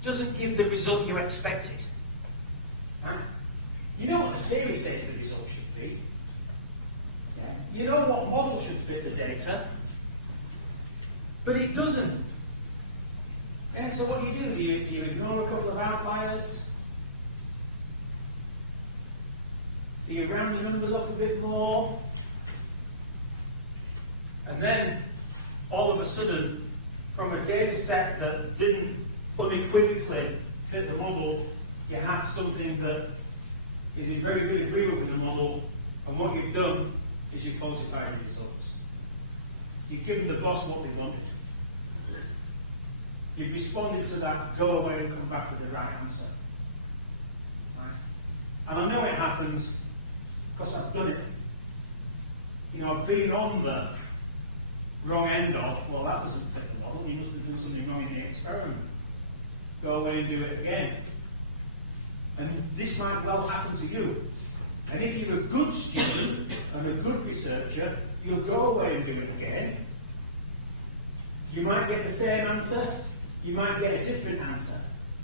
doesn't give the result you expected? Right? You know what the theory says the result should be. Yeah. You know what model should fit the data, but it doesn't. And so what do? Do you ignore a couple of outliers? Do you round the numbers up a bit more? And then, all of a sudden, from a data set that didn't unequivocally fit the model, you have something that is in very good agreement with the model, and what you've done is you've falsified the results. You've given the boss what they wanted. You've responded to that, go away and come back with the right answer. Right? And I know it happens because I've done it. You know, I've been on the wrong end of, well, that doesn't fit the model, you must have done something wrong in the experiment. Go away and do it again. And this might well happen to you. And if you're a good student and a good researcher, you'll go away and do it again. You might get the same answer, you might get a different answer.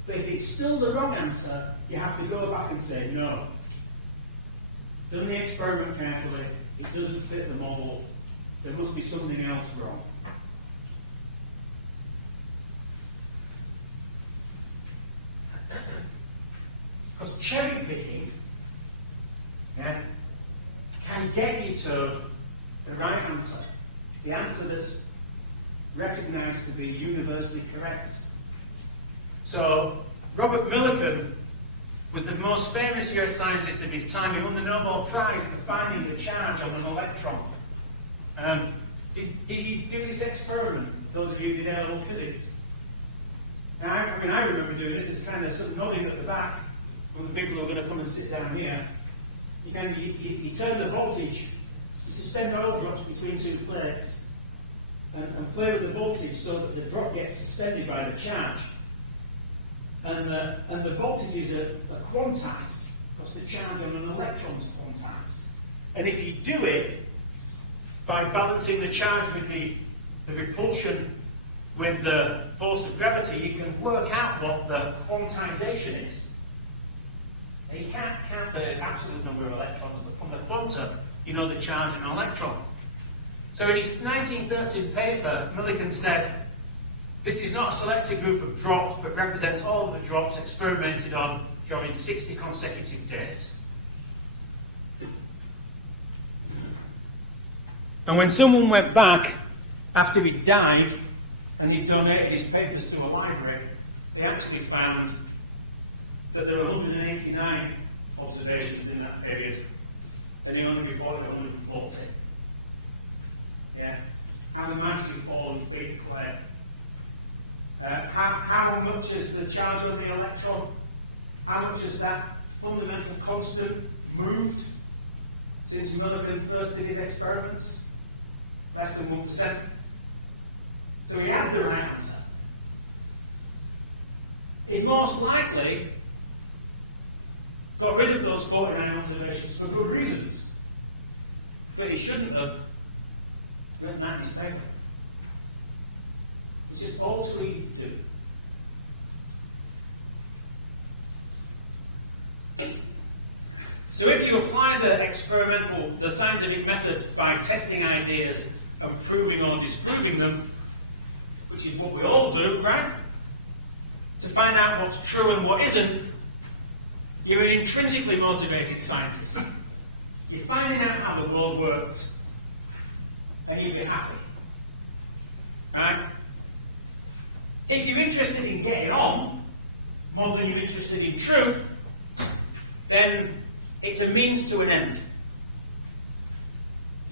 But if it's still the wrong answer, you have to go back and say, no. Done the experiment carefully, it doesn't fit the model, there must be something else wrong. Because cherry picking can get you to the right answer, the answer that's recognised to be universally correct. So, Robert Millikan was the most famous scientist of his time. He won the Nobel Prize for finding the charge on an electron. Did he do this experiment? Those of you who did A-level physics. Now, I remember doing it. There's kind of something nodding at the back from the people who are going to come and sit down here. You turn the voltage, you suspend oil drops between two plates, and play with the voltage so that the drop gets suspended by the charge. And the voltages are quantized, because the charge on an electron is quantized. And if you do it by balancing the charge with the repulsion with the force of gravity, you can work out what the quantization is. And you can't count the absolute number of electrons, but from the quantum, you know the charge on an electron. So in his 1913 paper, Millikan said, this is not a selected group of drops, but represents all of the drops experimented on during 60 consecutive days. And when someone went back after he died and he donated his papers to a library, they actually found that there were 189 observations in that period, and he only reported 140. Yeah? Now the massive fall is pretty clear. How much has the charge on the electron, how much has that fundamental constant moved since Millikan first did his experiments? Less than 1%. So he had the right answer. He most likely got rid of those 49 observations for good reasons. But he shouldn't have written that in his paper. It's just all too easy to do. So if you apply the scientific method by testing ideas and proving or disproving them, which is what we all do, right? To find out what's true and what isn't, you're an intrinsically motivated scientist. You're finding out how the world works, and you'll be happy. Right? If you're interested in getting on, more than you're interested in truth, then it's a means to an end.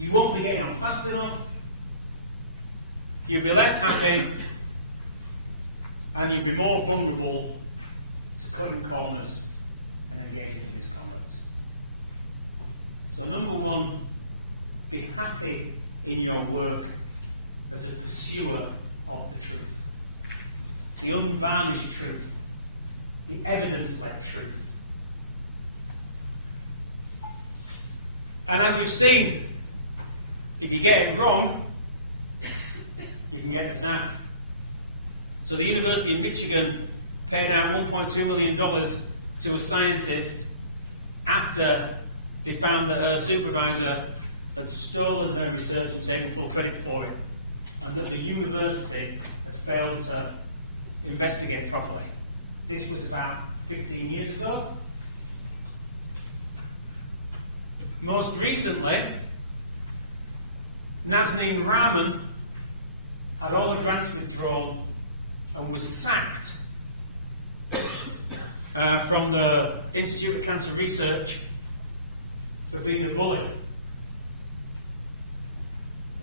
You won't be getting on fast enough, you'll be less happy, and you'll be more vulnerable to cutting corners and engaging in misconduct. So number one, be happy in your work as a pursuer of the truth. The unvarnished truth. The evidence-led truth. And as we've seen, if you get it wrong, you can get the sack. So the University of Michigan paid out $1.2 million to a scientist after they found that her supervisor had stolen their research and taken full credit for it, and that the university had failed to investigate properly. This was about 15 years ago. Most recently, Nazanin Rahman had all the grants withdrawn and was sacked from the Institute of Cancer Research for being a bully.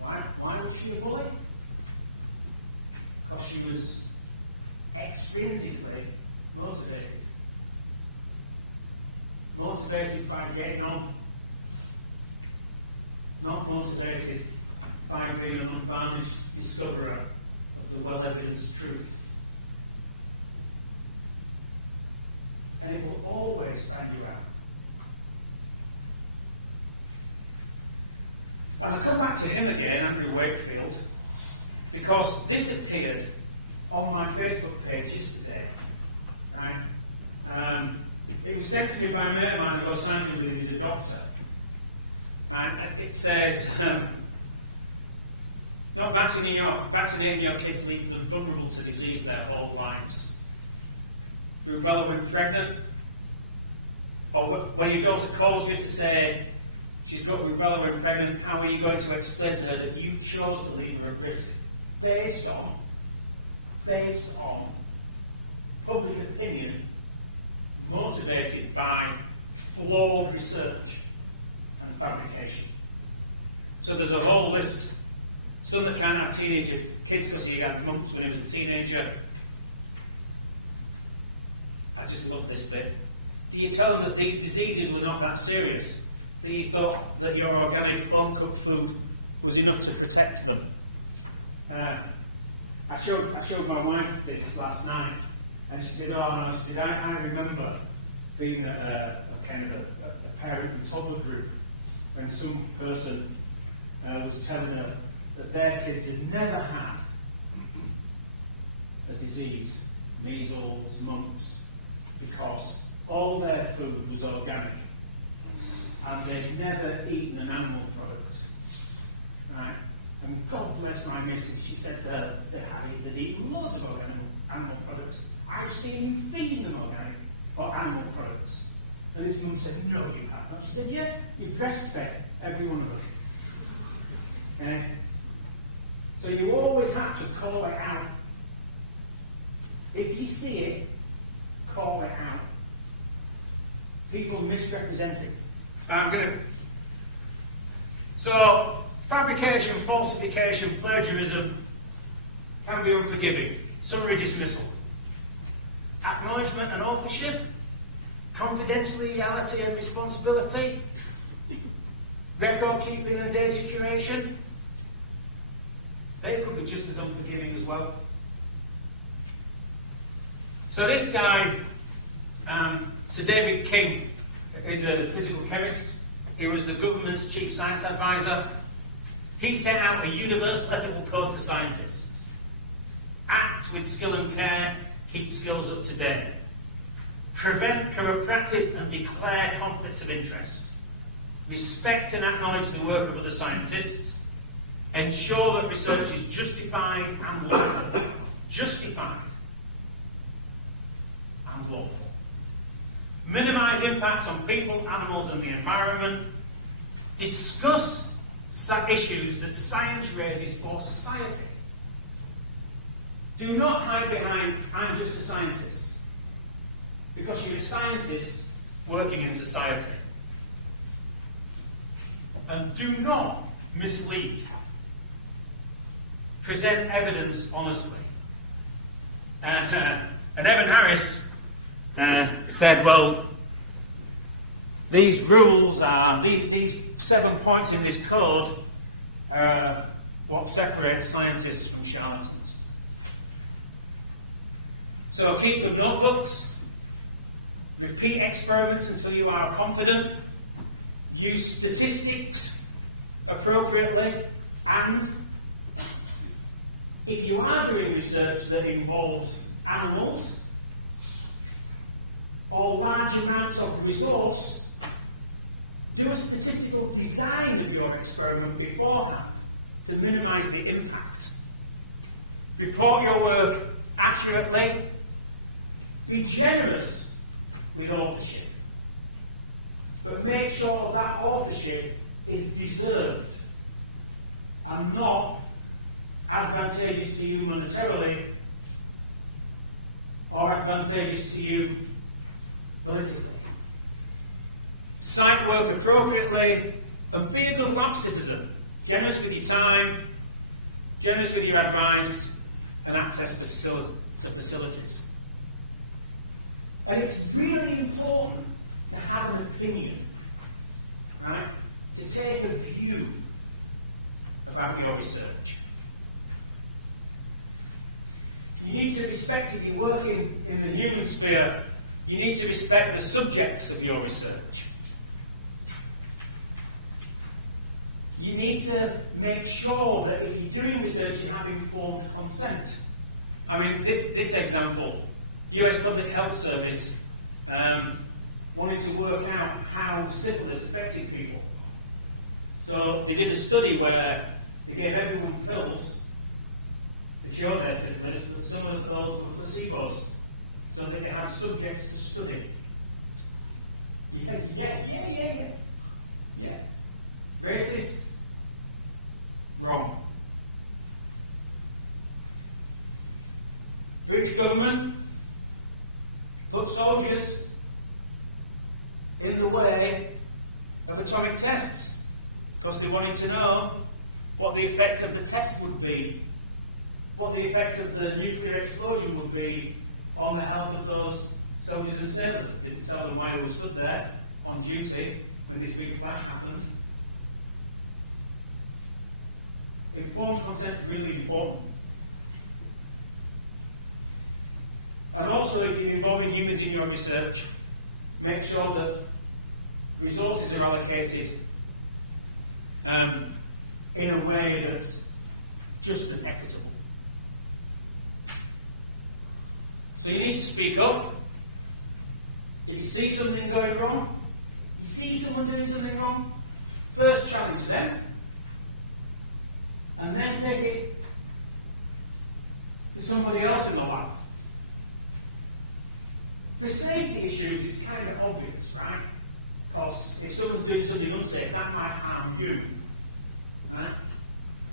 Why was she a bully? Because she was extrinsically motivated. Motivated by getting on. Not motivated by being an unvarnished discoverer of the well-evidenced truth. And it will always find you out. And I come back to him again, Andrew Wakefield, because this appeared on my Facebook page yesterday. Right? It was sent to me by a mate of mine in Los Angeles, who's a doctor. And it says, not vaccinating your kids leaves them vulnerable to disease their whole lives. Rubella when pregnant, or when your daughter calls you to say she's got rubella when pregnant, how are you going to explain to her that you chose to leave her at risk based on public opinion motivated by flawed research and fabrication? So there's a whole list. Some that can't have teenager kids because he had mumps when he was a teenager. I just love this bit. Do you tell them that these diseases were not that serious? That you thought that your organic uncooked food was enough to protect them? I showed my wife this last night, and she said, "Oh no," she said, "I remember being a kind of a parent and toddler group when some person was telling her that their kids had never had a disease, measles, mumps, because all their food was organic and they'd never eaten an animal product." Right? And God bless my missus, she said to her that they'd eaten loads of animal products. I've seen you feeding them organic or animal products. And this woman said, "No, you haven't." She said, "Yeah, you breastfed every one of them." So you always have to call it out. If you see it, call it out. People misrepresent it. So, fabrication, falsification, plagiarism can be unforgiving. summary dismissal, acknowledgement and authorship, confidentiality and responsibility, record keeping and data curation. They could be just as unforgiving as well. So this guy, Sir David King, is a physical chemist. He was the government's chief science advisor. He set out a universal ethical code for scientists. Act with skill and care, keep skills up to date. Prevent corrupt practice and declare conflicts of interest. Respect and acknowledge the work of other scientists. Ensure that research is justified and lawful. Justified and lawful. Minimise impacts on people, animals and the environment. Discuss issues that science raises for society. Do not hide behind, I'm just a scientist. Because you're a scientist working in society. And do not mislead. Present evidence honestly. And Evan Harris said, well, these rules are, these 7 points in this code are what separates scientists from charlatans. So keep the notebooks, repeat experiments until you are confident, use statistics appropriately, and if you are doing research that involves animals or large amounts of resource, do a statistical design of your experiment beforehand to minimise the impact. Report your work accurately. Be generous with authorship. But make sure that authorship is deserved and not advantageous to you monetarily or advantageous to you politically. Cite work appropriately and be a good lab citizen. Generous with your time, generous with your advice and access to facilities. And it's really important to have an opinion, right? To take a view about your research. You need to respect, if you're working in the human sphere, you need to respect the subjects of your research. You need to make sure that if you're doing research, you have informed consent. I mean, this example, US Public Health Service wanted to work out how syphilis affected people. So they did a study where they gave everyone pills to cure their syphilis, but some of those were placebos, so that they had subjects to study. Yeah. Racist? Wrong. British government put soldiers in the way of atomic tests because they wanted to know what the effect of the test would be, what the effect of the nuclear explosion would be on the health of those soldiers and sailors. Didn't tell them why they were stood there on duty when this big flash happened. Informed consent is really important. And also, if you're involving humans in your research, make sure that resources are allocated in a way that's just and equitable. So you need to speak up. If you see something going wrong, you see someone doing something wrong, first challenge them, and then take it to somebody else in the lab. For safety issues, it's kind of obvious, right? Because if someone's doing something unsafe, that might harm you. Right?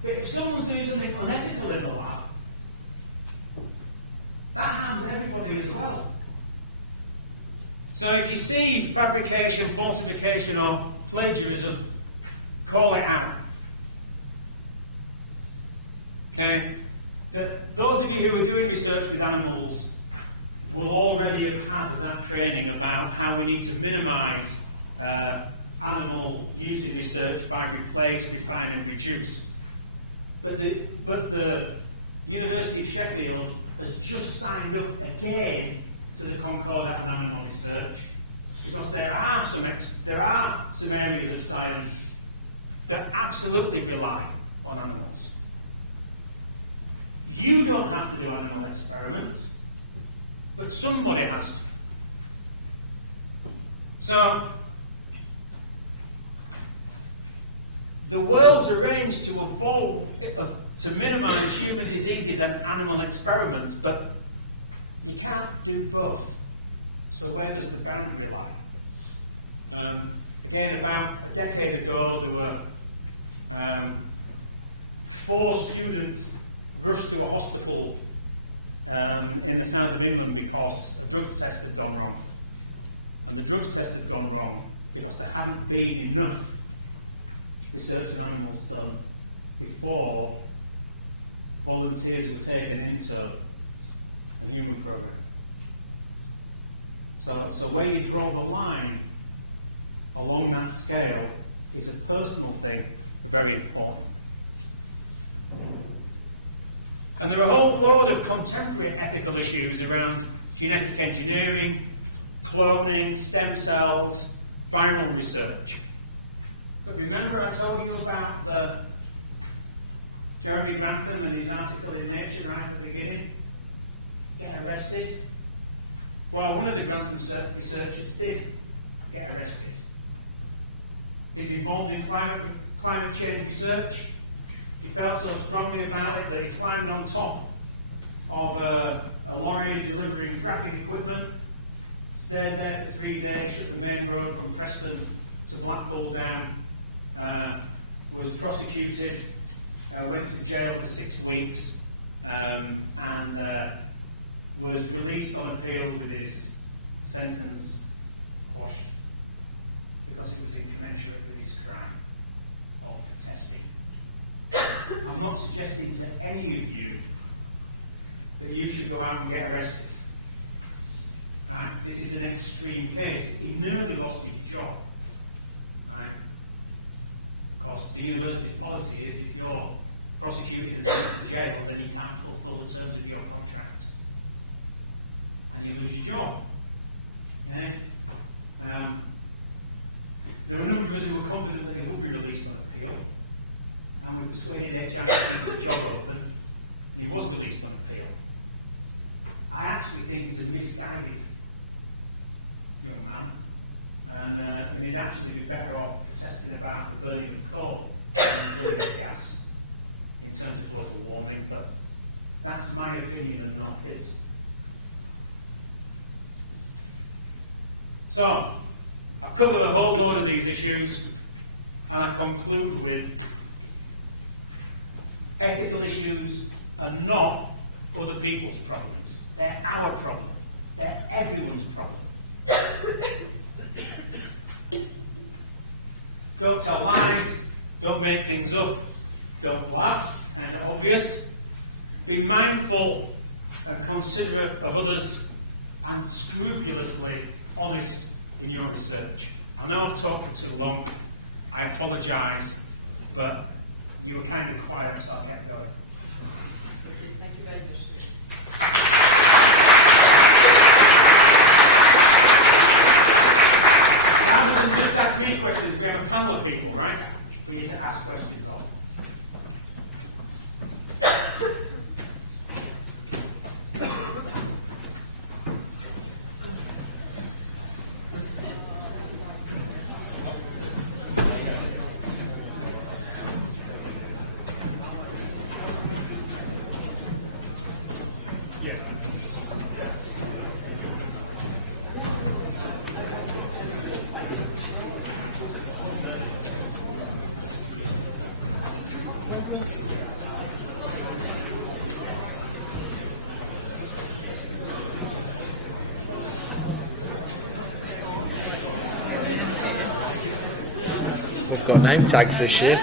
But if someone's doing something unethical in the lab, that harms everybody as well. So if you see fabrication, falsification, or plagiarism, call it out. Okay? But those of you you who are doing research with animals will already have had that training about how we need to minimise animal use in research by replace, refine and reduce. But the University of Sheffield has just signed up again to the Concordat on Animal Research because there are some areas of science that absolutely rely on animals. You don't have to do animal experiments, but somebody has to. So, the world's arranged to evolve, to minimise human diseases and animal experiments, but you can't do both. So where does the boundary lie? Again, about a decade ago, there were 4 students rushed to a hospital in the south of England because the drug test had gone wrong. And the drug test had gone wrong because there hadn't been enough research on animals done before volunteers were taken into the human program. So where you draw the line along that scale is a personal thing, very important. And there are a whole load of contemporary ethical issues around genetic engineering, cloning, stem cells, final research. But remember I told you about Jeremy Grantham and his article in Nature right at the beginning? Get arrested? Well, one of the Grantham researchers did get arrested. He's involved in climate change research. He felt so strongly about it that he climbed on top of a lorry delivering fracking equipment, stayed there for 3 days, shut the main road from Preston to Blackpool down, was prosecuted, went to jail for 6 weeks, and was released on appeal with his sentence quashed because he was incommensurate with his crime of protesting. I'm not suggesting to any of you that you should go out and get arrested. This is an extreme case. He nearly lost his job. Because the university's policy is if you're prosecuted and sent to jail, then you can't fulfill the terms of your contract. And you lose your job. Okay? There were a number of us who were confident that he would be released on appeal. And we persuaded HR to keep the job open. He was released on appeal. I actually think he's a misguided young man. And he'd actually be better off protesting about the burning of coal than the burning of gas in terms of global warming, but that's my opinion and not his. So, I've covered a whole load of these issues, and I conclude with ethical issues are not other people's problems. They're our problem. They're everyone's problem. Don't tell lies, don't make things up, don't lie, and obvious. Be mindful and considerate of others and scrupulously honest in your research. I know I've talked too long, I apologise, but you were kind of quiet, so I'll get going. Thank you very much. Rather than just ask me questions, we have a panel of people, right? We need to ask questions of. We've got name tags this year.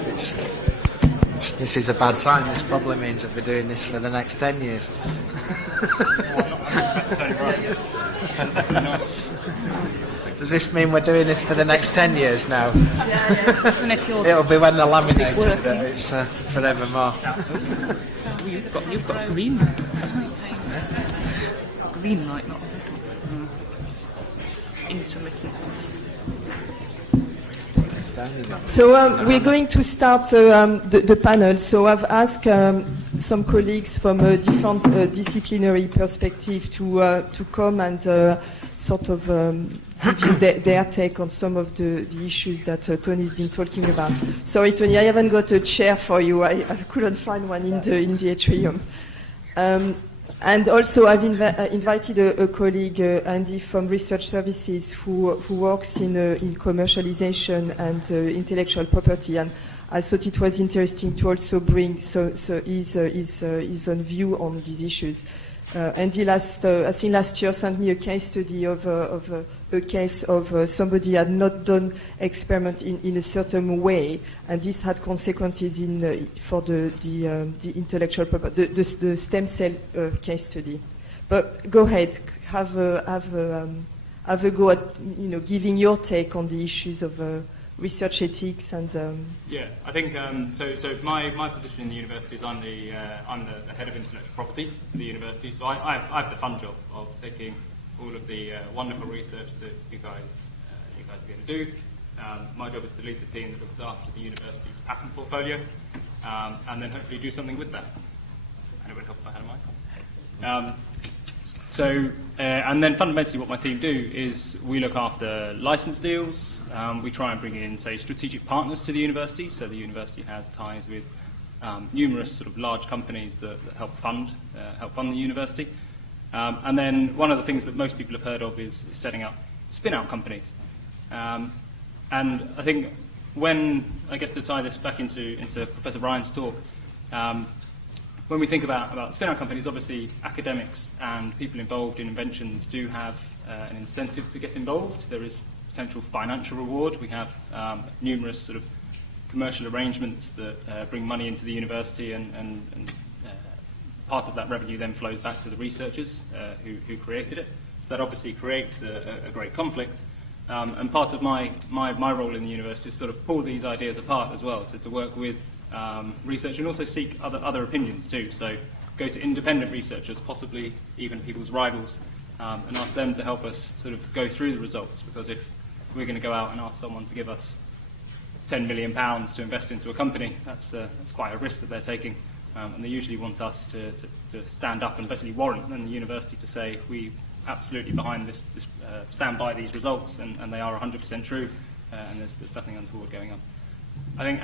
It's this is a bad time. This probably means that we're doing this for the next 10 years. Does this mean we're doing this for the next 10 years now? And if you're It'll be when they're laminated that it's forevermore. you've got green. Green light, not intermittent. So we're going to start the panel. So I've asked some colleagues from a different disciplinary perspective to come and sort of give you their take on some of the issues that Tony's been talking about. Sorry, Tony, I haven't got a chair for you. I couldn't find one in the atrium. And also, I've invited a colleague, Andy, from Research Services, who works in commercialization and intellectual property. And I thought it was interesting to also bring his own view on these issues. Andy, I think last year, sent me a case study of a case of somebody had not done experiment in a certain way, and this had consequences for the intellectual property, the stem cell case study. But go ahead, have a go at giving your take on the issues of research ethics and. Yeah, I think so. My position in the university is I'm the head of intellectual property for the university. So I have the fun job of taking all of the wonderful research that you guys are going to do. My job is to lead the team that looks after the university's patent portfolio, and then hopefully do something with that. And it would help if I had a mic on. And then fundamentally what my team do is we look after license deals. We try and bring in, say, strategic partners to the university. So the university has ties with numerous sort of large companies that help fund the university. And then one of the things that most people have heard of is setting up spin-out companies. And I think to tie this back into Professor Ryan's talk, when we think about spin-out companies, obviously academics and people involved in inventions do have an incentive to get involved. There is potential financial reward. We have numerous sort of commercial arrangements that bring money into the university, and part of that revenue then flows back to the researchers who created it. So that obviously creates a great conflict. And part of my role in the university is sort of pull these ideas apart as well. So to work with research and also seek other opinions too. So go to independent researchers, possibly even people's rivals, and ask them to help us sort of go through the results. Because if we're going to go out and ask someone to give us £10 million to invest into a company, that's quite a risk that they're taking. And they usually want us to stand up and basically warrant the university to say we absolutely behind this stand by these results, and they are 100% true, and there's nothing untoward going on. I think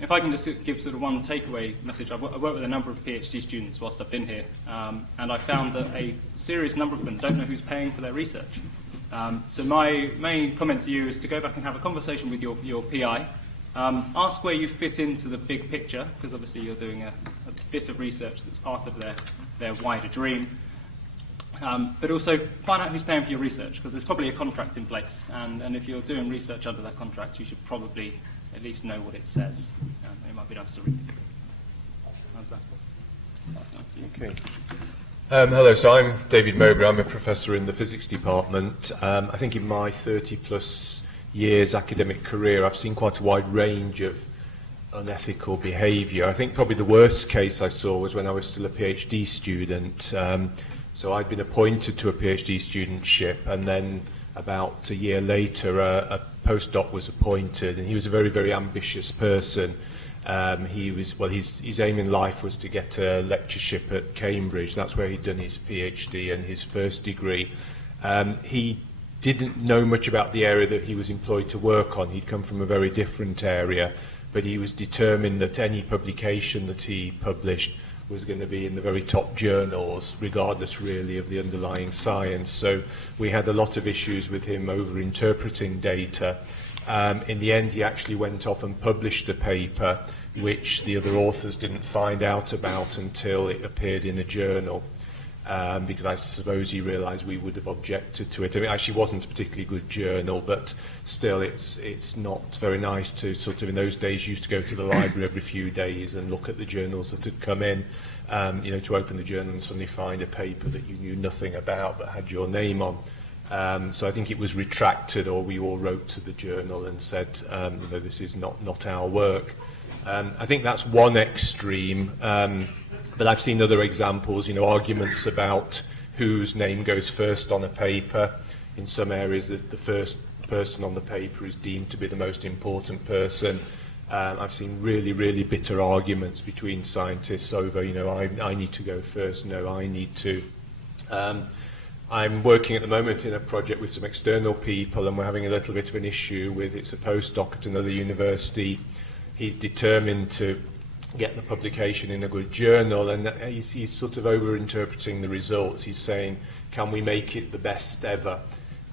if I can just give sort of one takeaway message, I've worked with a number of PhD students whilst I've been here, and I found that a serious number of them don't know who's paying for their research. So my main comment to you is to go back and have a conversation with your PI. Ask where you fit into the big picture, because obviously you're doing a bit of research that's part of their wider dream. But also find out who's paying for your research, because there's probably a contract in place, and if you're doing research under that contract, you should probably at least know what it says. It might be nice to read. How's that? Okay. Hello, so I'm David Mowbray. I'm a professor in the physics department. I think in my 30-plus years academic career, I've seen quite a wide range of unethical behaviour. I think probably the worst case I saw was when I was still a PhD student. So I'd been appointed to a PhD studentship, and then about a year later a postdoc was appointed, and he was a very, very ambitious person. His aim in life was to get a lectureship at Cambridge. That's where he'd done his PhD and his first degree. He didn't know much about the area that he was employed to work on. He'd come from a very different area, but he was determined that any publication that he published was going to be in the very top journals, regardless really of the underlying science. So we had a lot of issues with him over-interpreting data. In the end, he actually went off and published a paper which the other authors didn't find out about until it appeared in a journal. because I suppose he realised we would have objected to it. I mean, it actually wasn't a particularly good journal, but still it's not very nice to sort of, in those days, you used to go to the library every few days and look at the journals that had come in, to open the journal and suddenly find a paper that you knew nothing about but had your name on. So I think it was retracted, or we all wrote to the journal and said, this is not our work. I think that's one extreme. But I've seen other examples, arguments about whose name goes first on a paper. In some areas, the first person on the paper is deemed to be the most important person. I've seen really, really bitter arguments between scientists over, I need to go first, no, I need to. I'm working at the moment in a project with some external people, and we're having a little bit of an issue with, it's a postdoc at another university. He's determined to get the publication in a good journal, and he's sort of over-interpreting the results. He's saying, can we make it the best ever?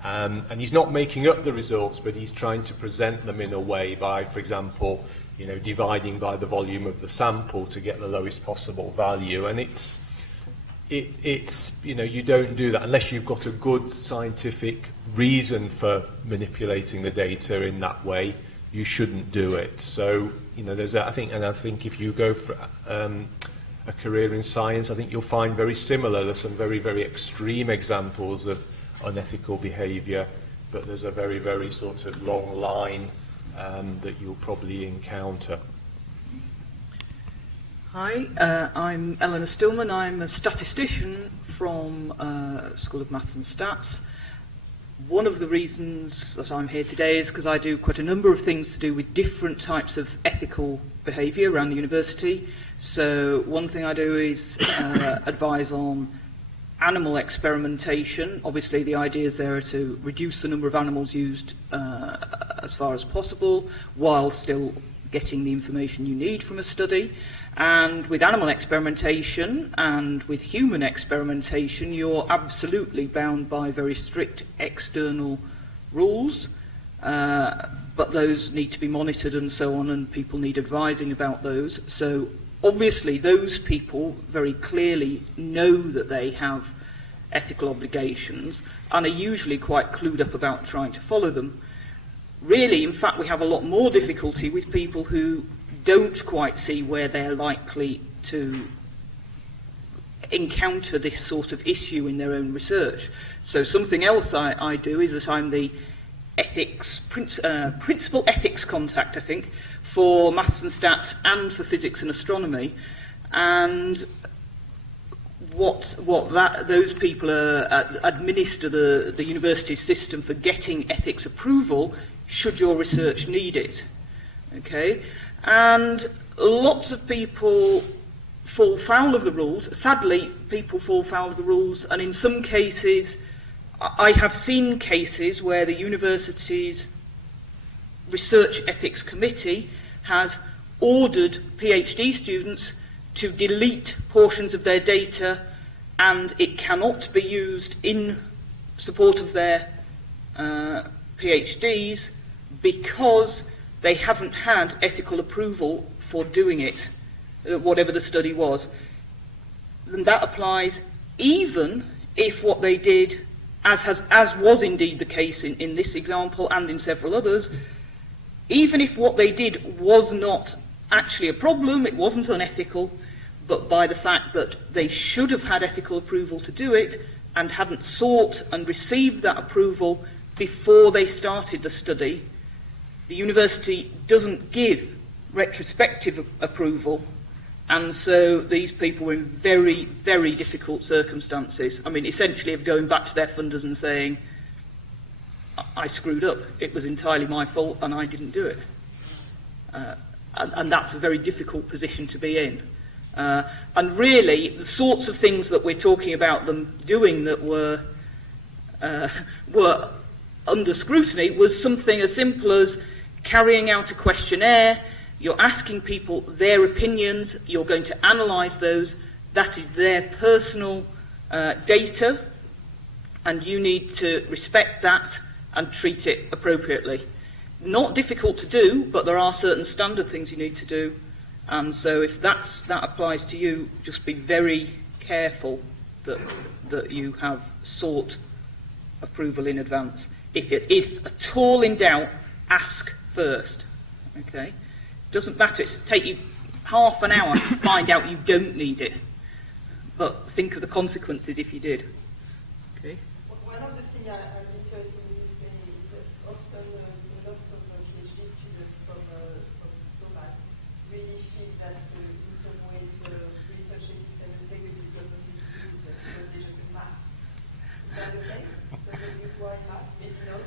And he's not making up the results, but he's trying to present them in a way by, for example, dividing by the volume of the sample to get the lowest possible value. And it's you don't do that unless you've got a good scientific reason for manipulating the data in that way. You shouldn't do it. So, I think if you go for a career in science, I think you'll find very similar. There's some very, very extreme examples of unethical behaviour, but there's a very, very sort of long line that you'll probably encounter. Hi, I'm Eleanor Stillman. I'm a statistician from School of Maths and Stats. One of the reasons that I'm here today is because I do quite a number of things to do with different types of ethical behaviour around the university. So one thing I do is advise on animal experimentation. Obviously the ideas there are to reduce the number of animals used as far as possible, while still getting the information you need from a study. And with animal experimentation and with human experimentation, you're absolutely bound by very strict external rules, but those need to be monitored and so on, and people need advising about those. So obviously those people very clearly know that they have ethical obligations and are usually quite clued up about trying to follow them. Really, in fact, we have a lot more difficulty with people who don't quite see where they're likely to encounter this sort of issue in their own research. So something else I do is that I'm the principal ethics contact, I think, for maths and stats and for physics and astronomy. And those people administer the university's system for getting ethics approval should your research need it. Okay? And lots of people fall foul of the rules. Sadly, people fall foul of the rules, and in some cases, I have seen cases where the university's Research Ethics Committee has ordered PhD students to delete portions of their data, and it cannot be used in support of their PhDs because they haven't had ethical approval for doing it, whatever the study was. And that applies even if what they did, as was indeed the case in this example and in several others, even if what they did was not actually a problem, it wasn't unethical, but by the fact that they should have had ethical approval to do it and hadn't sought and received that approval before they started the study, the university doesn't give retrospective approval, and so these people were in very, very difficult circumstances. I mean, essentially of going back to their funders and saying, I screwed up, it was entirely my fault and I didn't do it. And that's a very difficult position to be in. And really, the sorts of things that we're talking about them doing that were under scrutiny was something as simple as carrying out a questionnaire. You're asking people their opinions, you're going to analyse those, that is their personal data, and you need to respect that and treat it appropriately. Not difficult to do, but there are certain standard things you need to do, and so if that applies to you, just be very careful that you have sought approval in advance. If at all in doubt, ask first. Okay? Doesn't matter. It's take you half an hour to find out you don't need it, but think of the consequences if you did. Okay. One of the things I'm interested in you saying is that often a lot of PhD students from SOMAS really feel that in some ways research ethics and integrity is the opposite to do because they just do math. Is that the case? Does it require math? Maybe not,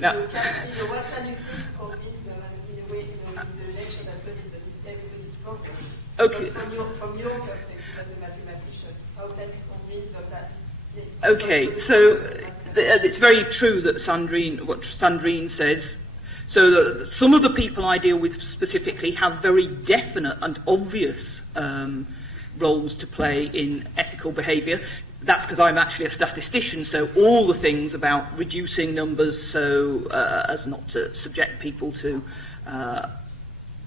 but what can you say to convince them in a way, in the lecture that is that it's everybody's problem? Okay. But from your perspective as a mathematician, how can you convince them that it's okay, so it's very true that what Sandrine says. So some of the people I deal with specifically have very definite and obvious roles to play in ethical behaviour. That's because I'm actually a statistician, so all the things about reducing numbers so as not to subject people to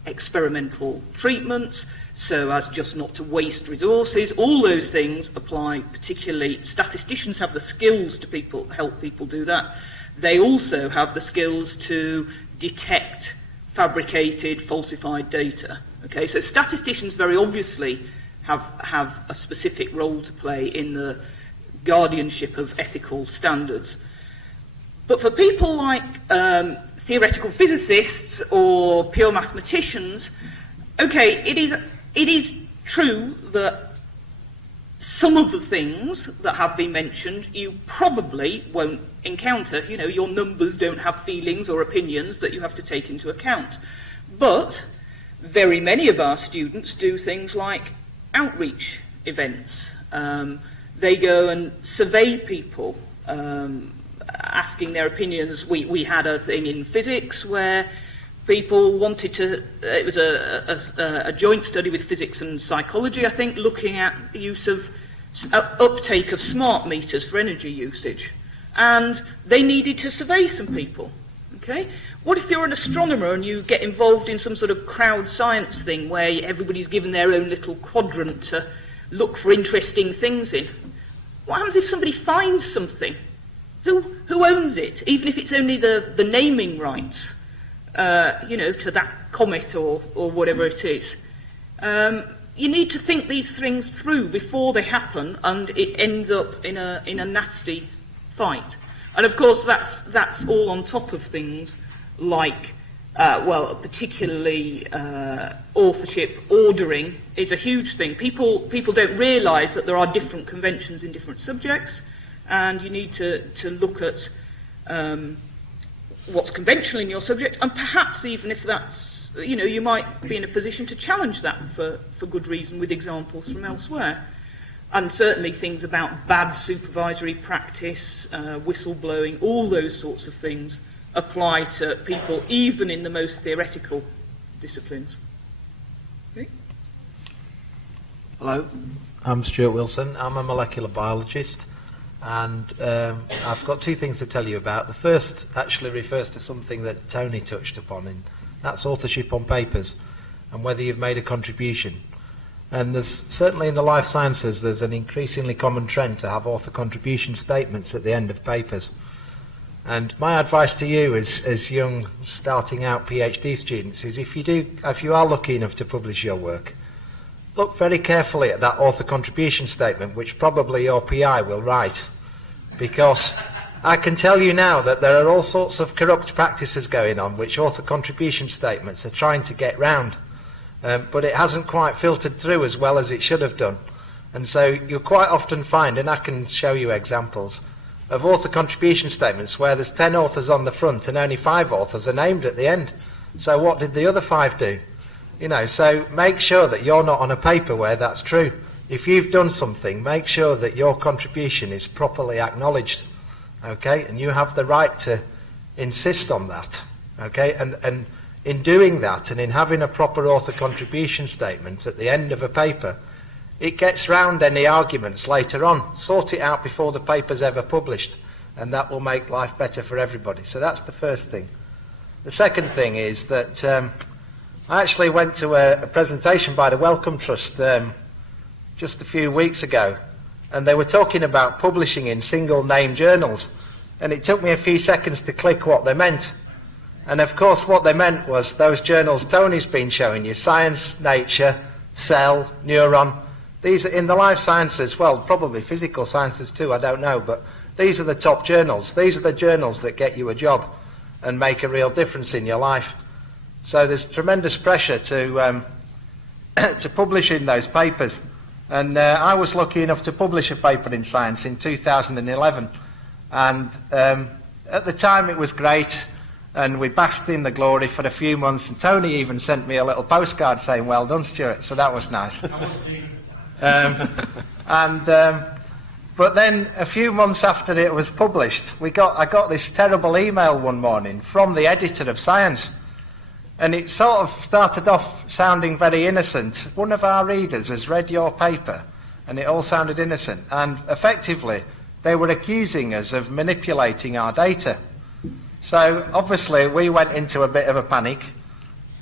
experimental treatments, so as just not to waste resources, all those things apply particularly. Statisticians have the skills to help people do that. They also have the skills to detect fabricated, falsified data. Okay, so statisticians very obviously have a specific role to play in the guardianship of ethical standards. But for people like theoretical physicists or pure mathematicians, okay, it is true that some of the things that have been mentioned you probably won't encounter. You know, your numbers don't have feelings or opinions that you have to take into account. But very many of our students do things like outreach events. They go and survey people, asking their opinions. We had a thing in physics where people wanted to, it was a joint study with physics and psychology, I think, looking at the use of uptake of smart meters for energy usage. And they needed to survey some people. Okay? What if you're an astronomer and you get involved in some sort of crowd science thing where everybody's given their own little quadrant to look for interesting things in? What happens if somebody finds something? Who owns it? Even if it's only the naming rights, to that comet or whatever it is. You need to think these things through before they happen, and it ends up in a nasty fight. And of course, that's all on top of things like, particularly authorship ordering is a huge thing. People don't realise that there are different conventions in different subjects, and you need to look at what's conventional in your subject, and perhaps even if that's, you might be in a position to challenge that for good reason with examples from elsewhere. And certainly things about bad supervisory practice, whistleblowing, all those sorts of things apply to people even in the most theoretical disciplines. Okay. Hello, I'm Stuart Wilson. I'm a molecular biologist, and I've got two things to tell you about. The first actually refers to something that Tony touched upon, and that's authorship on papers and whether you've made a contribution. And there's certainly in the life sciences, there's an increasingly common trend to have author contribution statements at the end of papers. And my advice to you as young starting out PhD students is if you are lucky enough to publish your work, look very carefully at that author contribution statement, which probably your PI will write. Because I can tell you now that there are all sorts of corrupt practices going on which author contribution statements are trying to get round. But it hasn't quite filtered through as well as it should have done. And so you'll quite often find, and I can show you examples, of author contribution statements where there's 10 authors on the front and only 5 authors are named at the end. So what did the other 5 do? So make sure that you're not on a paper where that's true. If you've done something, make sure that your contribution is properly acknowledged. Okay? And you have the right to insist on that. Okay? And in doing that and in having a proper author contribution statement at the end of a paper, it gets round any arguments later on. Sort it out before the paper's ever published, and that will make life better for everybody. So that's the first thing. The second thing is that I actually went to a presentation by the Wellcome Trust just a few weeks ago, and they were talking about publishing in single-name journals, and it took me a few seconds to click what they meant. And of course what they meant was those journals Tony's been showing you, Science, Nature, Cell, Neuron. These are in the life sciences, well, probably physical sciences too, I don't know, but these are the top journals. These are the journals that get you a job and make a real difference in your life. So there's tremendous pressure to to publish in those papers. And I was lucky enough to publish a paper in Science in 2011. And at the time it was great, and we basked in the glory for a few months, and Tony even sent me a little postcard saying, "Well done, Stuart," so that was nice. But then a few months after it was published, I got this terrible email one morning from the editor of Science, and it sort of started off sounding very innocent. One of our readers has read your paper, and it all sounded innocent, and effectively they were accusing us of manipulating our data. So obviously we went into a bit of a panic,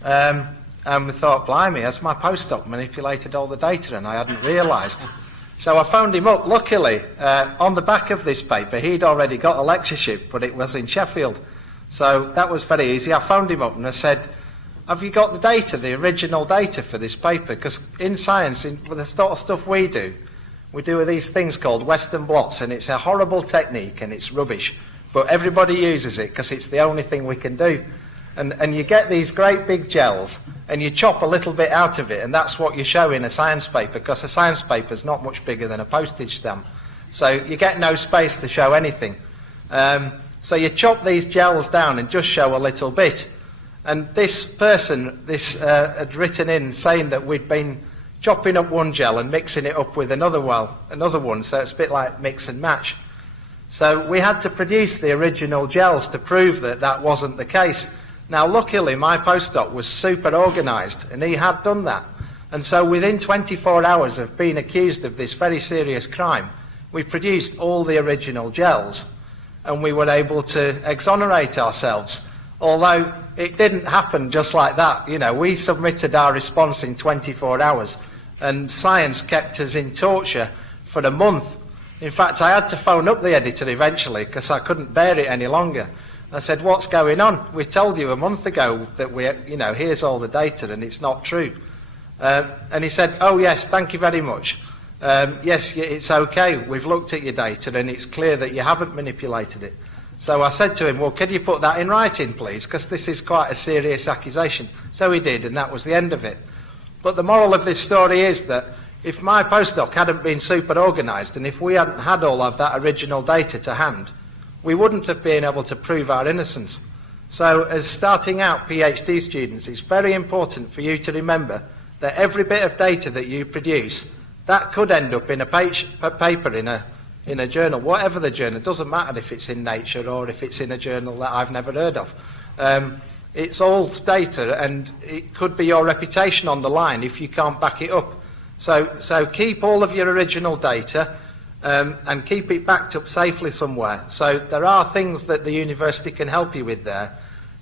and we thought, blimey, has my postdoc manipulated all the data and I hadn't realised. So I phoned him up. Luckily, on the back of this paper, he'd already got a lectureship, but it was in Sheffield. So that was very easy. I phoned him up and I said, "Have you got the data, the original data for this paper?" Because in Science, with the sort of stuff we do these things called Western blots, and it's a horrible technique and it's rubbish. But everybody uses it because it's the only thing we can do. And you get these great big gels, and you chop a little bit out of it, and that's what you show in a science paper, because a science paper is not much bigger than a postage stamp. So you get no space to show anything. So you chop these gels down and just show a little bit. And this person had written in saying that we'd been chopping up one gel and mixing it up with another one, so it's a bit like mix and match. So we had to produce the original gels to prove that that wasn't the case. Now, luckily, my postdoc was super organised, and he had done that. And so within 24 hours of being accused of this very serious crime, we produced all the original gels, and we were able to exonerate ourselves. Although it didn't happen just like that. You know, we submitted our response in 24 hours, and Science kept us in torture for a month. In fact, I had to phone up the editor eventually because I couldn't bear it any longer. I said, "What's going on? We told you a month ago that here's all the data and it's not true." And he said, "Oh yes, thank you very much. Yes, it's okay. We've looked at your data and it's clear that you haven't manipulated it." So I said to him, "Well, could you put that in writing, please? Because this is quite a serious accusation." So he did, and that was the end of it. But the moral of this story is that if my postdoc hadn't been super organised, and if we hadn't had all of that original data to hand, we wouldn't have been able to prove our innocence. So as starting out PhD students, it's very important for you to remember that every bit of data that you produce, that could end up in a paper in a journal, whatever the journal. It doesn't matter if it's in Nature or if it's in a journal that I've never heard of. It's all data, and it could be your reputation on the line if you can't back it up. So keep all of your original data and keep it backed up safely somewhere. So there are things that the university can help you with there.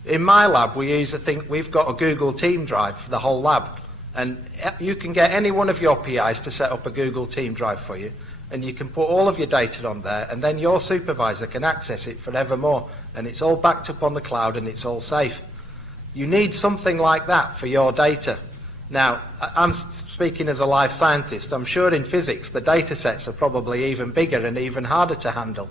In my lab, we've got a Google Team drive for the whole lab, and you can get any one of your PIs to set up a Google Team drive for you, and you can put all of your data on there, and then your supervisor can access it forevermore, and it's all backed up on the cloud and it's all safe. You need something like that for your data. Now, I'm speaking as a life scientist. I'm sure in physics the data sets are probably even bigger and even harder to handle.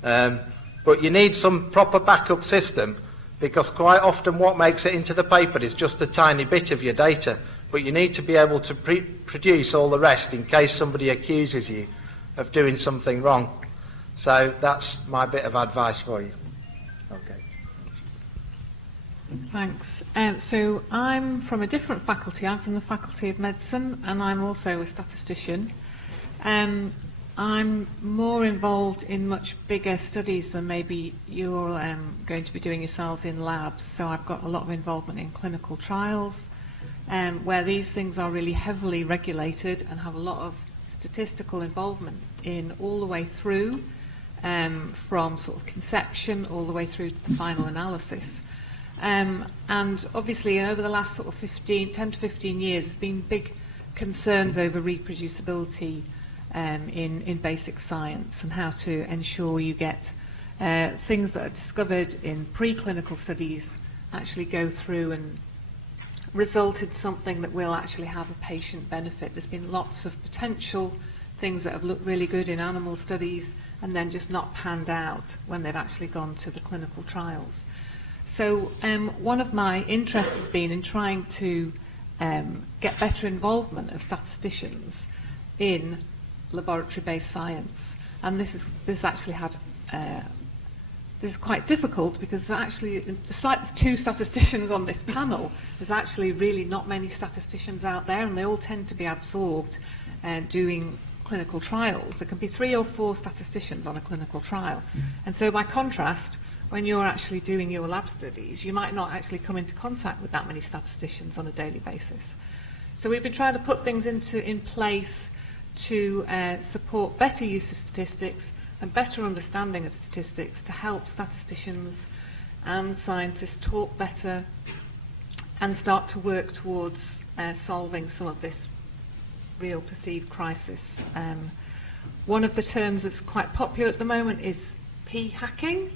But you need some proper backup system, because quite often what makes it into the paper is just a tiny bit of your data. But you need to be able to produce all the rest in case somebody accuses you of doing something wrong. So that's my bit of advice for you. Okay. Thanks. So I'm from a different faculty. I'm from the Faculty of Medicine, and I'm also a statistician. I'm more involved in much bigger studies than maybe you're going to be doing yourselves in labs. So I've got a lot of involvement in clinical trials, where these things are really heavily regulated and have a lot of statistical involvement in all the way through, from sort of conception all the way through to the final analysis. And obviously over the last sort of 10 to 15 years, there's been big concerns over reproducibility in basic science, and how to ensure you get things that are discovered in preclinical studies actually go through and result in something that will actually have a patient benefit. There's been lots of potential things that have looked really good in animal studies and then just not panned out when they've actually gone to the clinical trials. So one of my interests has been in trying to get better involvement of statisticians in laboratory-based science. And this actually had this is quite difficult because actually, despite there's 2 statisticians on this panel, there's actually really not many statisticians out there, and they all tend to be absorbed doing clinical trials. There can be 3 or 4 statisticians on a clinical trial. And so by contrast, when you're actually doing your lab studies, you might not actually come into contact with that many statisticians on a daily basis. So we've been trying to put things in place to support better use of statistics and better understanding of statistics to help statisticians and scientists talk better and start to work towards solving some of this real perceived crisis. One of the terms that's quite popular at the moment is p-hacking.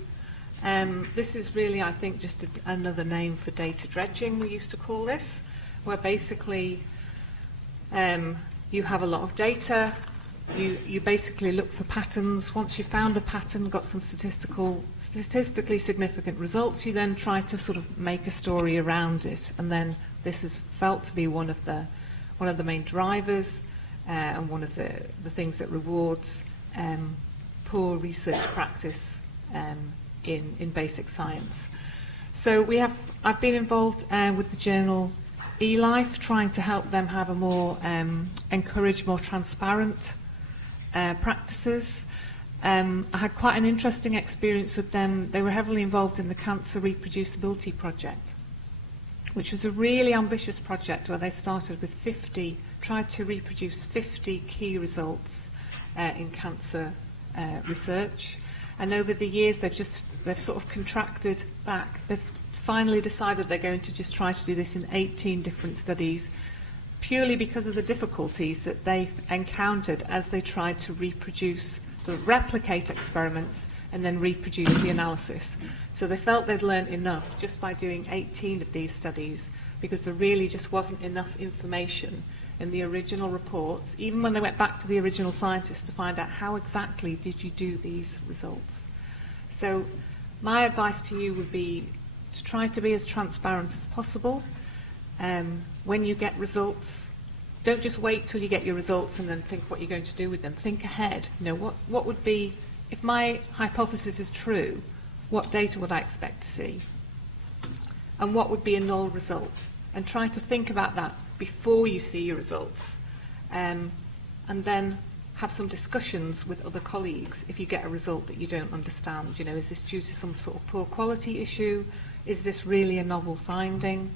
This is really, I think, just another name for data dredging, we used to call this, where basically you have a lot of data, you basically look for patterns. Once you've found a pattern, got some statistically significant results, you then try to sort of make a story around it. And then this is felt to be one of the main drivers and one of the things that rewards poor research practice in basic science. So I've been involved with the journal eLife, trying to help them have a more encourage more transparent practices. I had quite an interesting experience with them. They were heavily involved in the Cancer Reproducibility Project, which was a really ambitious project where they started with tried to reproduce 50 key results in cancer research. And over the years, they've sort of contracted back. They've finally decided they're going to just try to do this in 18 different studies, purely because of the difficulties that they encountered as they tried to replicate experiments and then reproduce the analysis. So they felt they'd learned enough just by doing 18 of these studies, because there really just wasn't enough information in the original reports, even when they went back to the original scientists to find out how exactly did you do these results. So my advice to you would be to try to be as transparent as possible. When you get results, don't just wait till you get your results and then think what you're going to do with them. Think ahead. You know, what would be, if my hypothesis is true, what data would I expect to see? And what would be a null result? And try to think about that before you see your results. And then have some discussions with other colleagues if you get a result that you don't understand. You know, is this due to some sort of poor quality issue? Is this really a novel finding?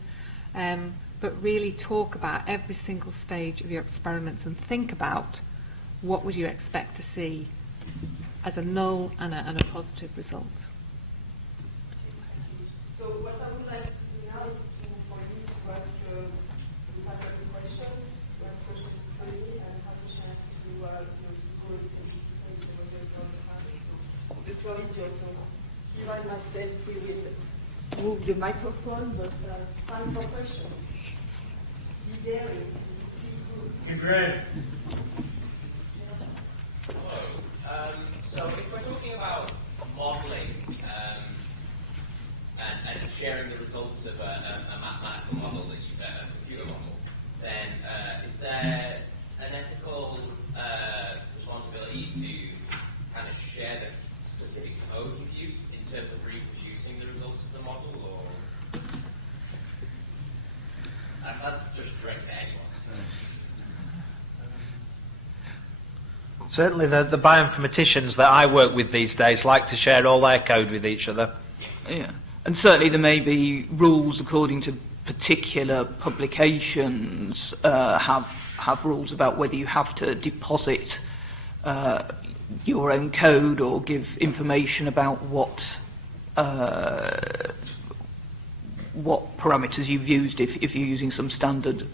But really talk about every single stage of your experiments and think about what would you expect to see as a null and a positive result. So what I would like to do now is for you to ask, you have any questions, to ask questions to Tony and have a chance to go a little bit of your understanding. So the floor is yours. So here I myself will move the microphone, but time for questions. Be daring. Be brave. Hello. So if we're talking about modelling and sharing the results of a mathematical model that you've a computer model, then is there an ethical responsibility to kind of share the specific code you've used in terms of reproducing the results of the model, or that's just direct to anyone? Certainly the bioinformaticians that I work with these days like to share all their code with each other. Yeah, and certainly there may be rules according to particular publications have rules about whether you have to deposit your own code or give information about what what parameters you've used if you're using some standard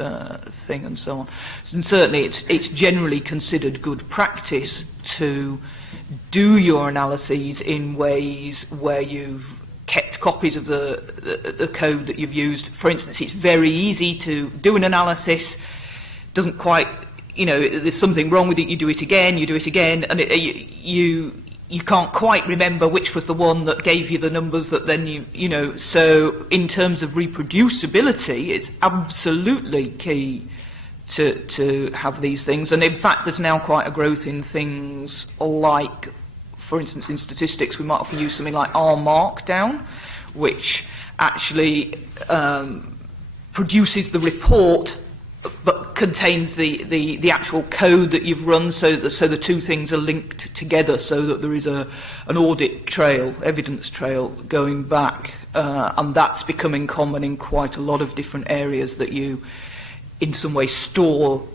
thing and so on. And certainly it's generally considered good practice to do your analyses in ways where you've kept copies of the code that you've used. For instance, it's very easy to do an analysis, doesn't quite, there's something wrong with it, you do it again, and you can't quite remember which was the one that gave you the numbers that then so in terms of reproducibility, it's absolutely key to have these things. And in fact, there's now quite a growth in things like, for instance, in statistics, we might often use something like R Markdown, which actually produces the report but contains the actual code that you've run, so the two things are linked together, so that there is an audit trail, evidence trail going back, and that's becoming common in quite a lot of different areas, that you in some way store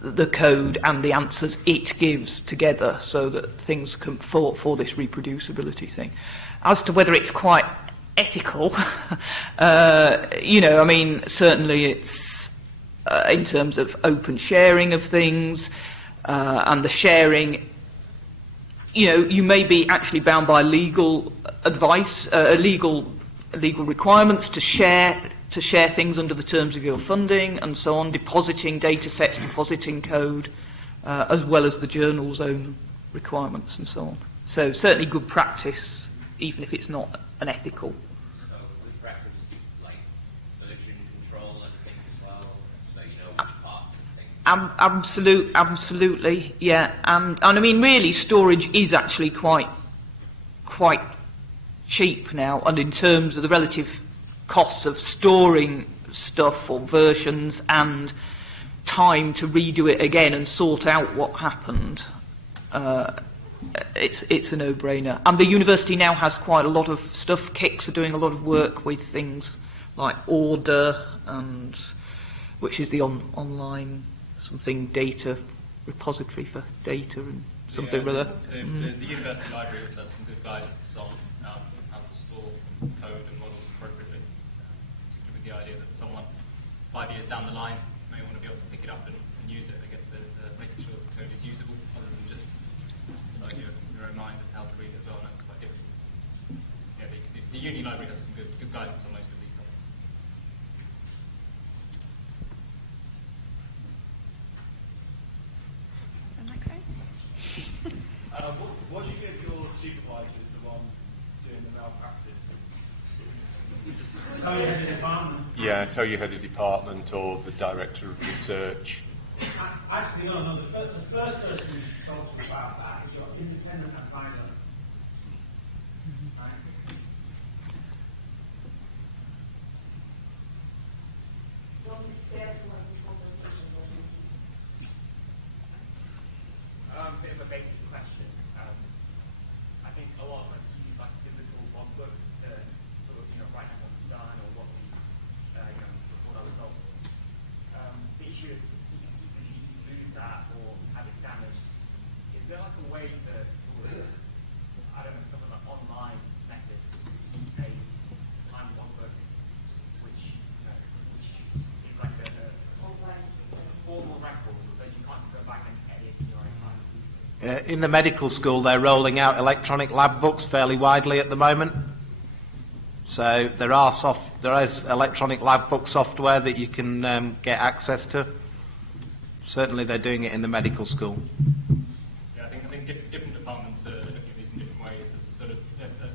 the code and the answers it gives together, so that things can for this reproducibility thing. As to whether it's quite ethical, certainly it's in terms of open sharing of things, and the sharing, you may be actually bound by legal advice, legal requirements to share things under the terms of your funding and so on, depositing data sets, depositing code, as well as the journal's own requirements and so on. So certainly good practice, even if it's not an ethical. So good practice, like version control and things as well, so you know which parts of things. Absolutely, yeah. And I mean, really, storage is actually quite cheap now, and in terms of the relative costs of storing stuff or versions and time to redo it again and sort out what happened, it's a no-brainer. And the university now has quite a lot of stuff. KICS are doing a lot of work with things like Order, and which is the online something data repository for data and something or other. The university library also has some good guidance on how to store code and models appropriately, particularly with the idea that someone 5 years down the line may want to be able to pick it up and use it. I guess there's making sure the code is usable other than just inside your own mind as to how to read it as well. And that's quite different. Yeah, the uni library has some good guidance on most of these topics. What do you give your supervisor as the one doing the malpractice? Tell you head of department. Yeah, tell you head of department or the director of research. Actually, no. The first person who talks about that is your independent advisor. Right? Don't be scared to have this conversation. Bit of a basic question. I think a lot of us use like physical logbook to sort of write down what we've done or what we report our results. The issue is if you lose that or have it damaged, is there like a way to sort of something like online method to keep a time logbook, which is like a formal record that you can't go back and edit in your own time? In the medical school, they're rolling out electronic lab books fairly widely at the moment. So there is electronic lab book software that you can get access to. Certainly, they're doing it in the medical school. Yeah, I think different departments are looking at these in different ways. There's a sort of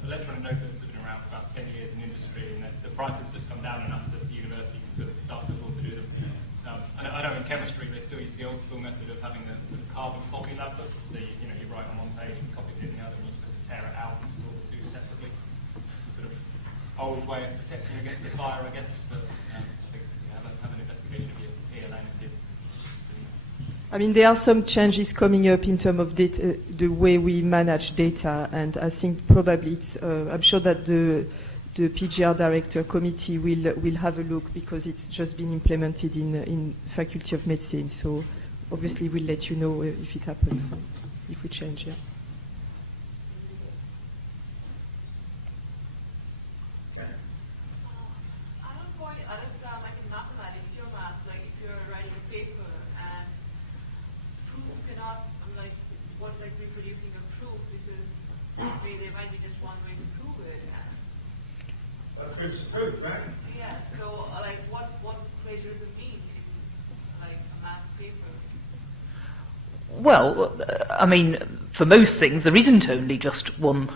electronic notebooks have been around for about 10 years in industry, and the price has just come down enough that the university can sort of start to afford to do them. I know in chemistry they still use the old school method of having the sort of carbon copy lab book. So you write on one page and copies it in the other, and you're supposed to tear it out and store the two separately. It's the sort of old way of protecting against the fire, I guess. But I think have an investigation of your PLA and give. I mean, there are some changes coming up in terms of data, the way we manage data, and I think probably it's. I'm sure that the PGR Director Committee will have a look, because it's just been implemented in Faculty of Medicine. So obviously we'll let you know if it happens, if we change. Yeah. producing a proof because there might be just one way to prove it. Proof's a proof, right? Yeah, so like what plagiarism mean in like a math paper? Well, I mean, for most things, there isn't only just one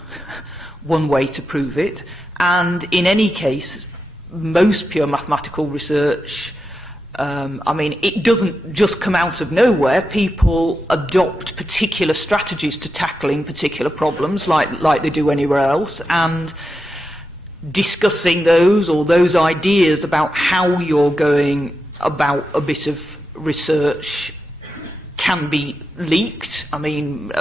way to prove it, and in any case, most pure mathematical research, I mean, it doesn't just come out of nowhere. People adopt particular strategies to tackling particular problems, like they do anywhere else, and discussing those ideas about how you're going about a bit of research can be leaked. I mean,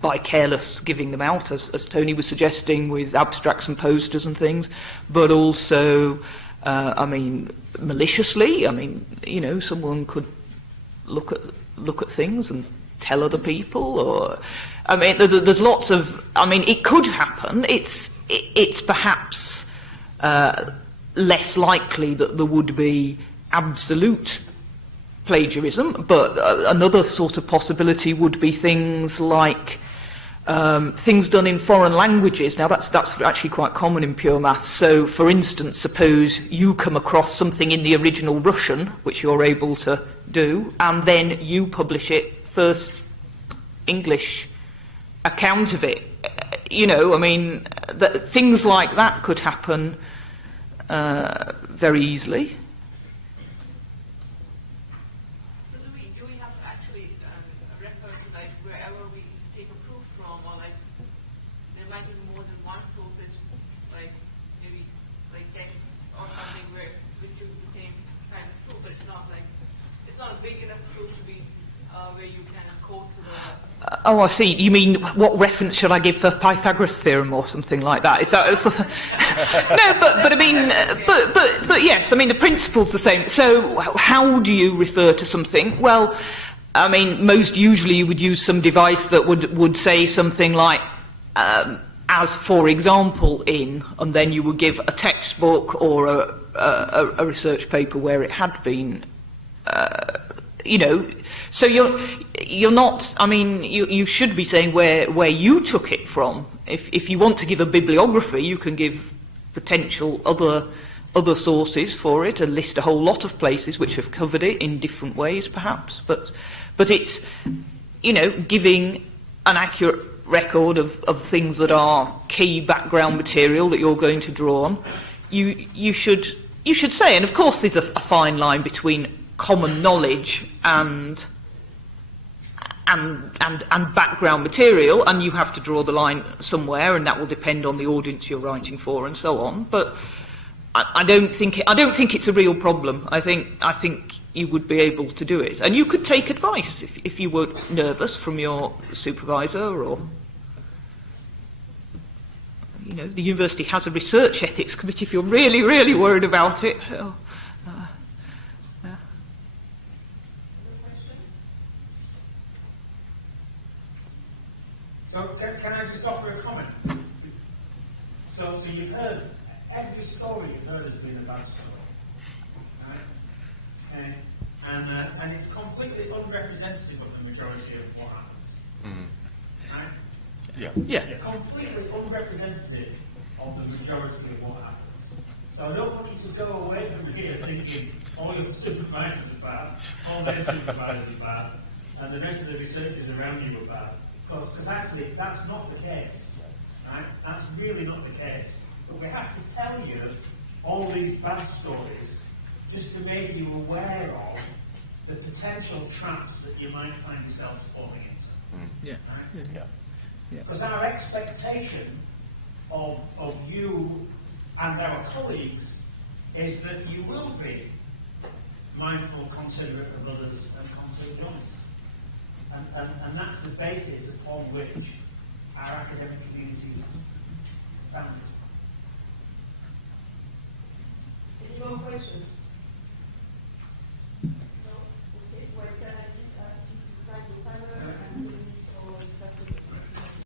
by careless giving them out, as Tony was suggesting, with abstracts and posters and things, but also, I mean, maliciously. I mean, you know, someone could look at things and tell other people, or I mean, there's lots of. I mean, it could happen. It's perhaps less likely that there would be absolute plagiarism, but another sort of possibility would be things like things done in foreign languages. Now, that's actually quite common in pure maths. So, for instance, suppose you come across something in the original Russian, which you're able to do, and then you publish it first English account of it. You know, I mean, things like that could happen very easily. So do we have to actually refer to like wherever we take a proof from, or like there might be more than one source, it's like maybe like text or something where we choose the same kind of proof, but it's not a big enough proof to be where you can quote to the. Oh, I see. You mean what reference should I give for Pythagoras' theorem or something like that? Is that no? But I mean, but yes. I mean, the principle's the same. So, how do you refer to something? Well, I mean, most usually you would use some device that would say something like, as for example, in, and then you would give a textbook or a research paper where it had been. You know, so you're not. I mean, you should be saying where you took it from. If you want to give a bibliography, you can give potential other sources for it, and list a whole lot of places which have covered it in different ways, perhaps. But it's, you know, giving an accurate record of things that are key background material that you're going to draw on. You should say, and of course, there's a fine line between common knowledge and background material, and you have to draw the line somewhere, and that will depend on the audience you're writing for and so on. But I don't think it's a real problem. I think you would be able to do it, and you could take advice if you were nervous from your supervisor, or you know, the university has a research ethics committee if you're really worried about it. So can I just offer a comment? So you've heard, every story you've heard has been a bad story, right? And it's completely unrepresentative of the majority of what happens. Mm-hmm. Right? Yeah. Completely unrepresentative of the majority of what happens. So I don't want you to go away from here thinking all your supervisors are bad, all their supervisors are bad, and the rest of the researchers around you are bad. Because actually, that's not the case. Right? That's really not the case. But we have to tell you all these bad stories just to make you aware of the potential traps that you might find yourselves falling into. Yeah. Right? Yeah. Because our expectation of you and our colleagues is that you will be mindful, considerate of others, and completely honest. And that's the basis upon which our academic community is founded. Any more questions?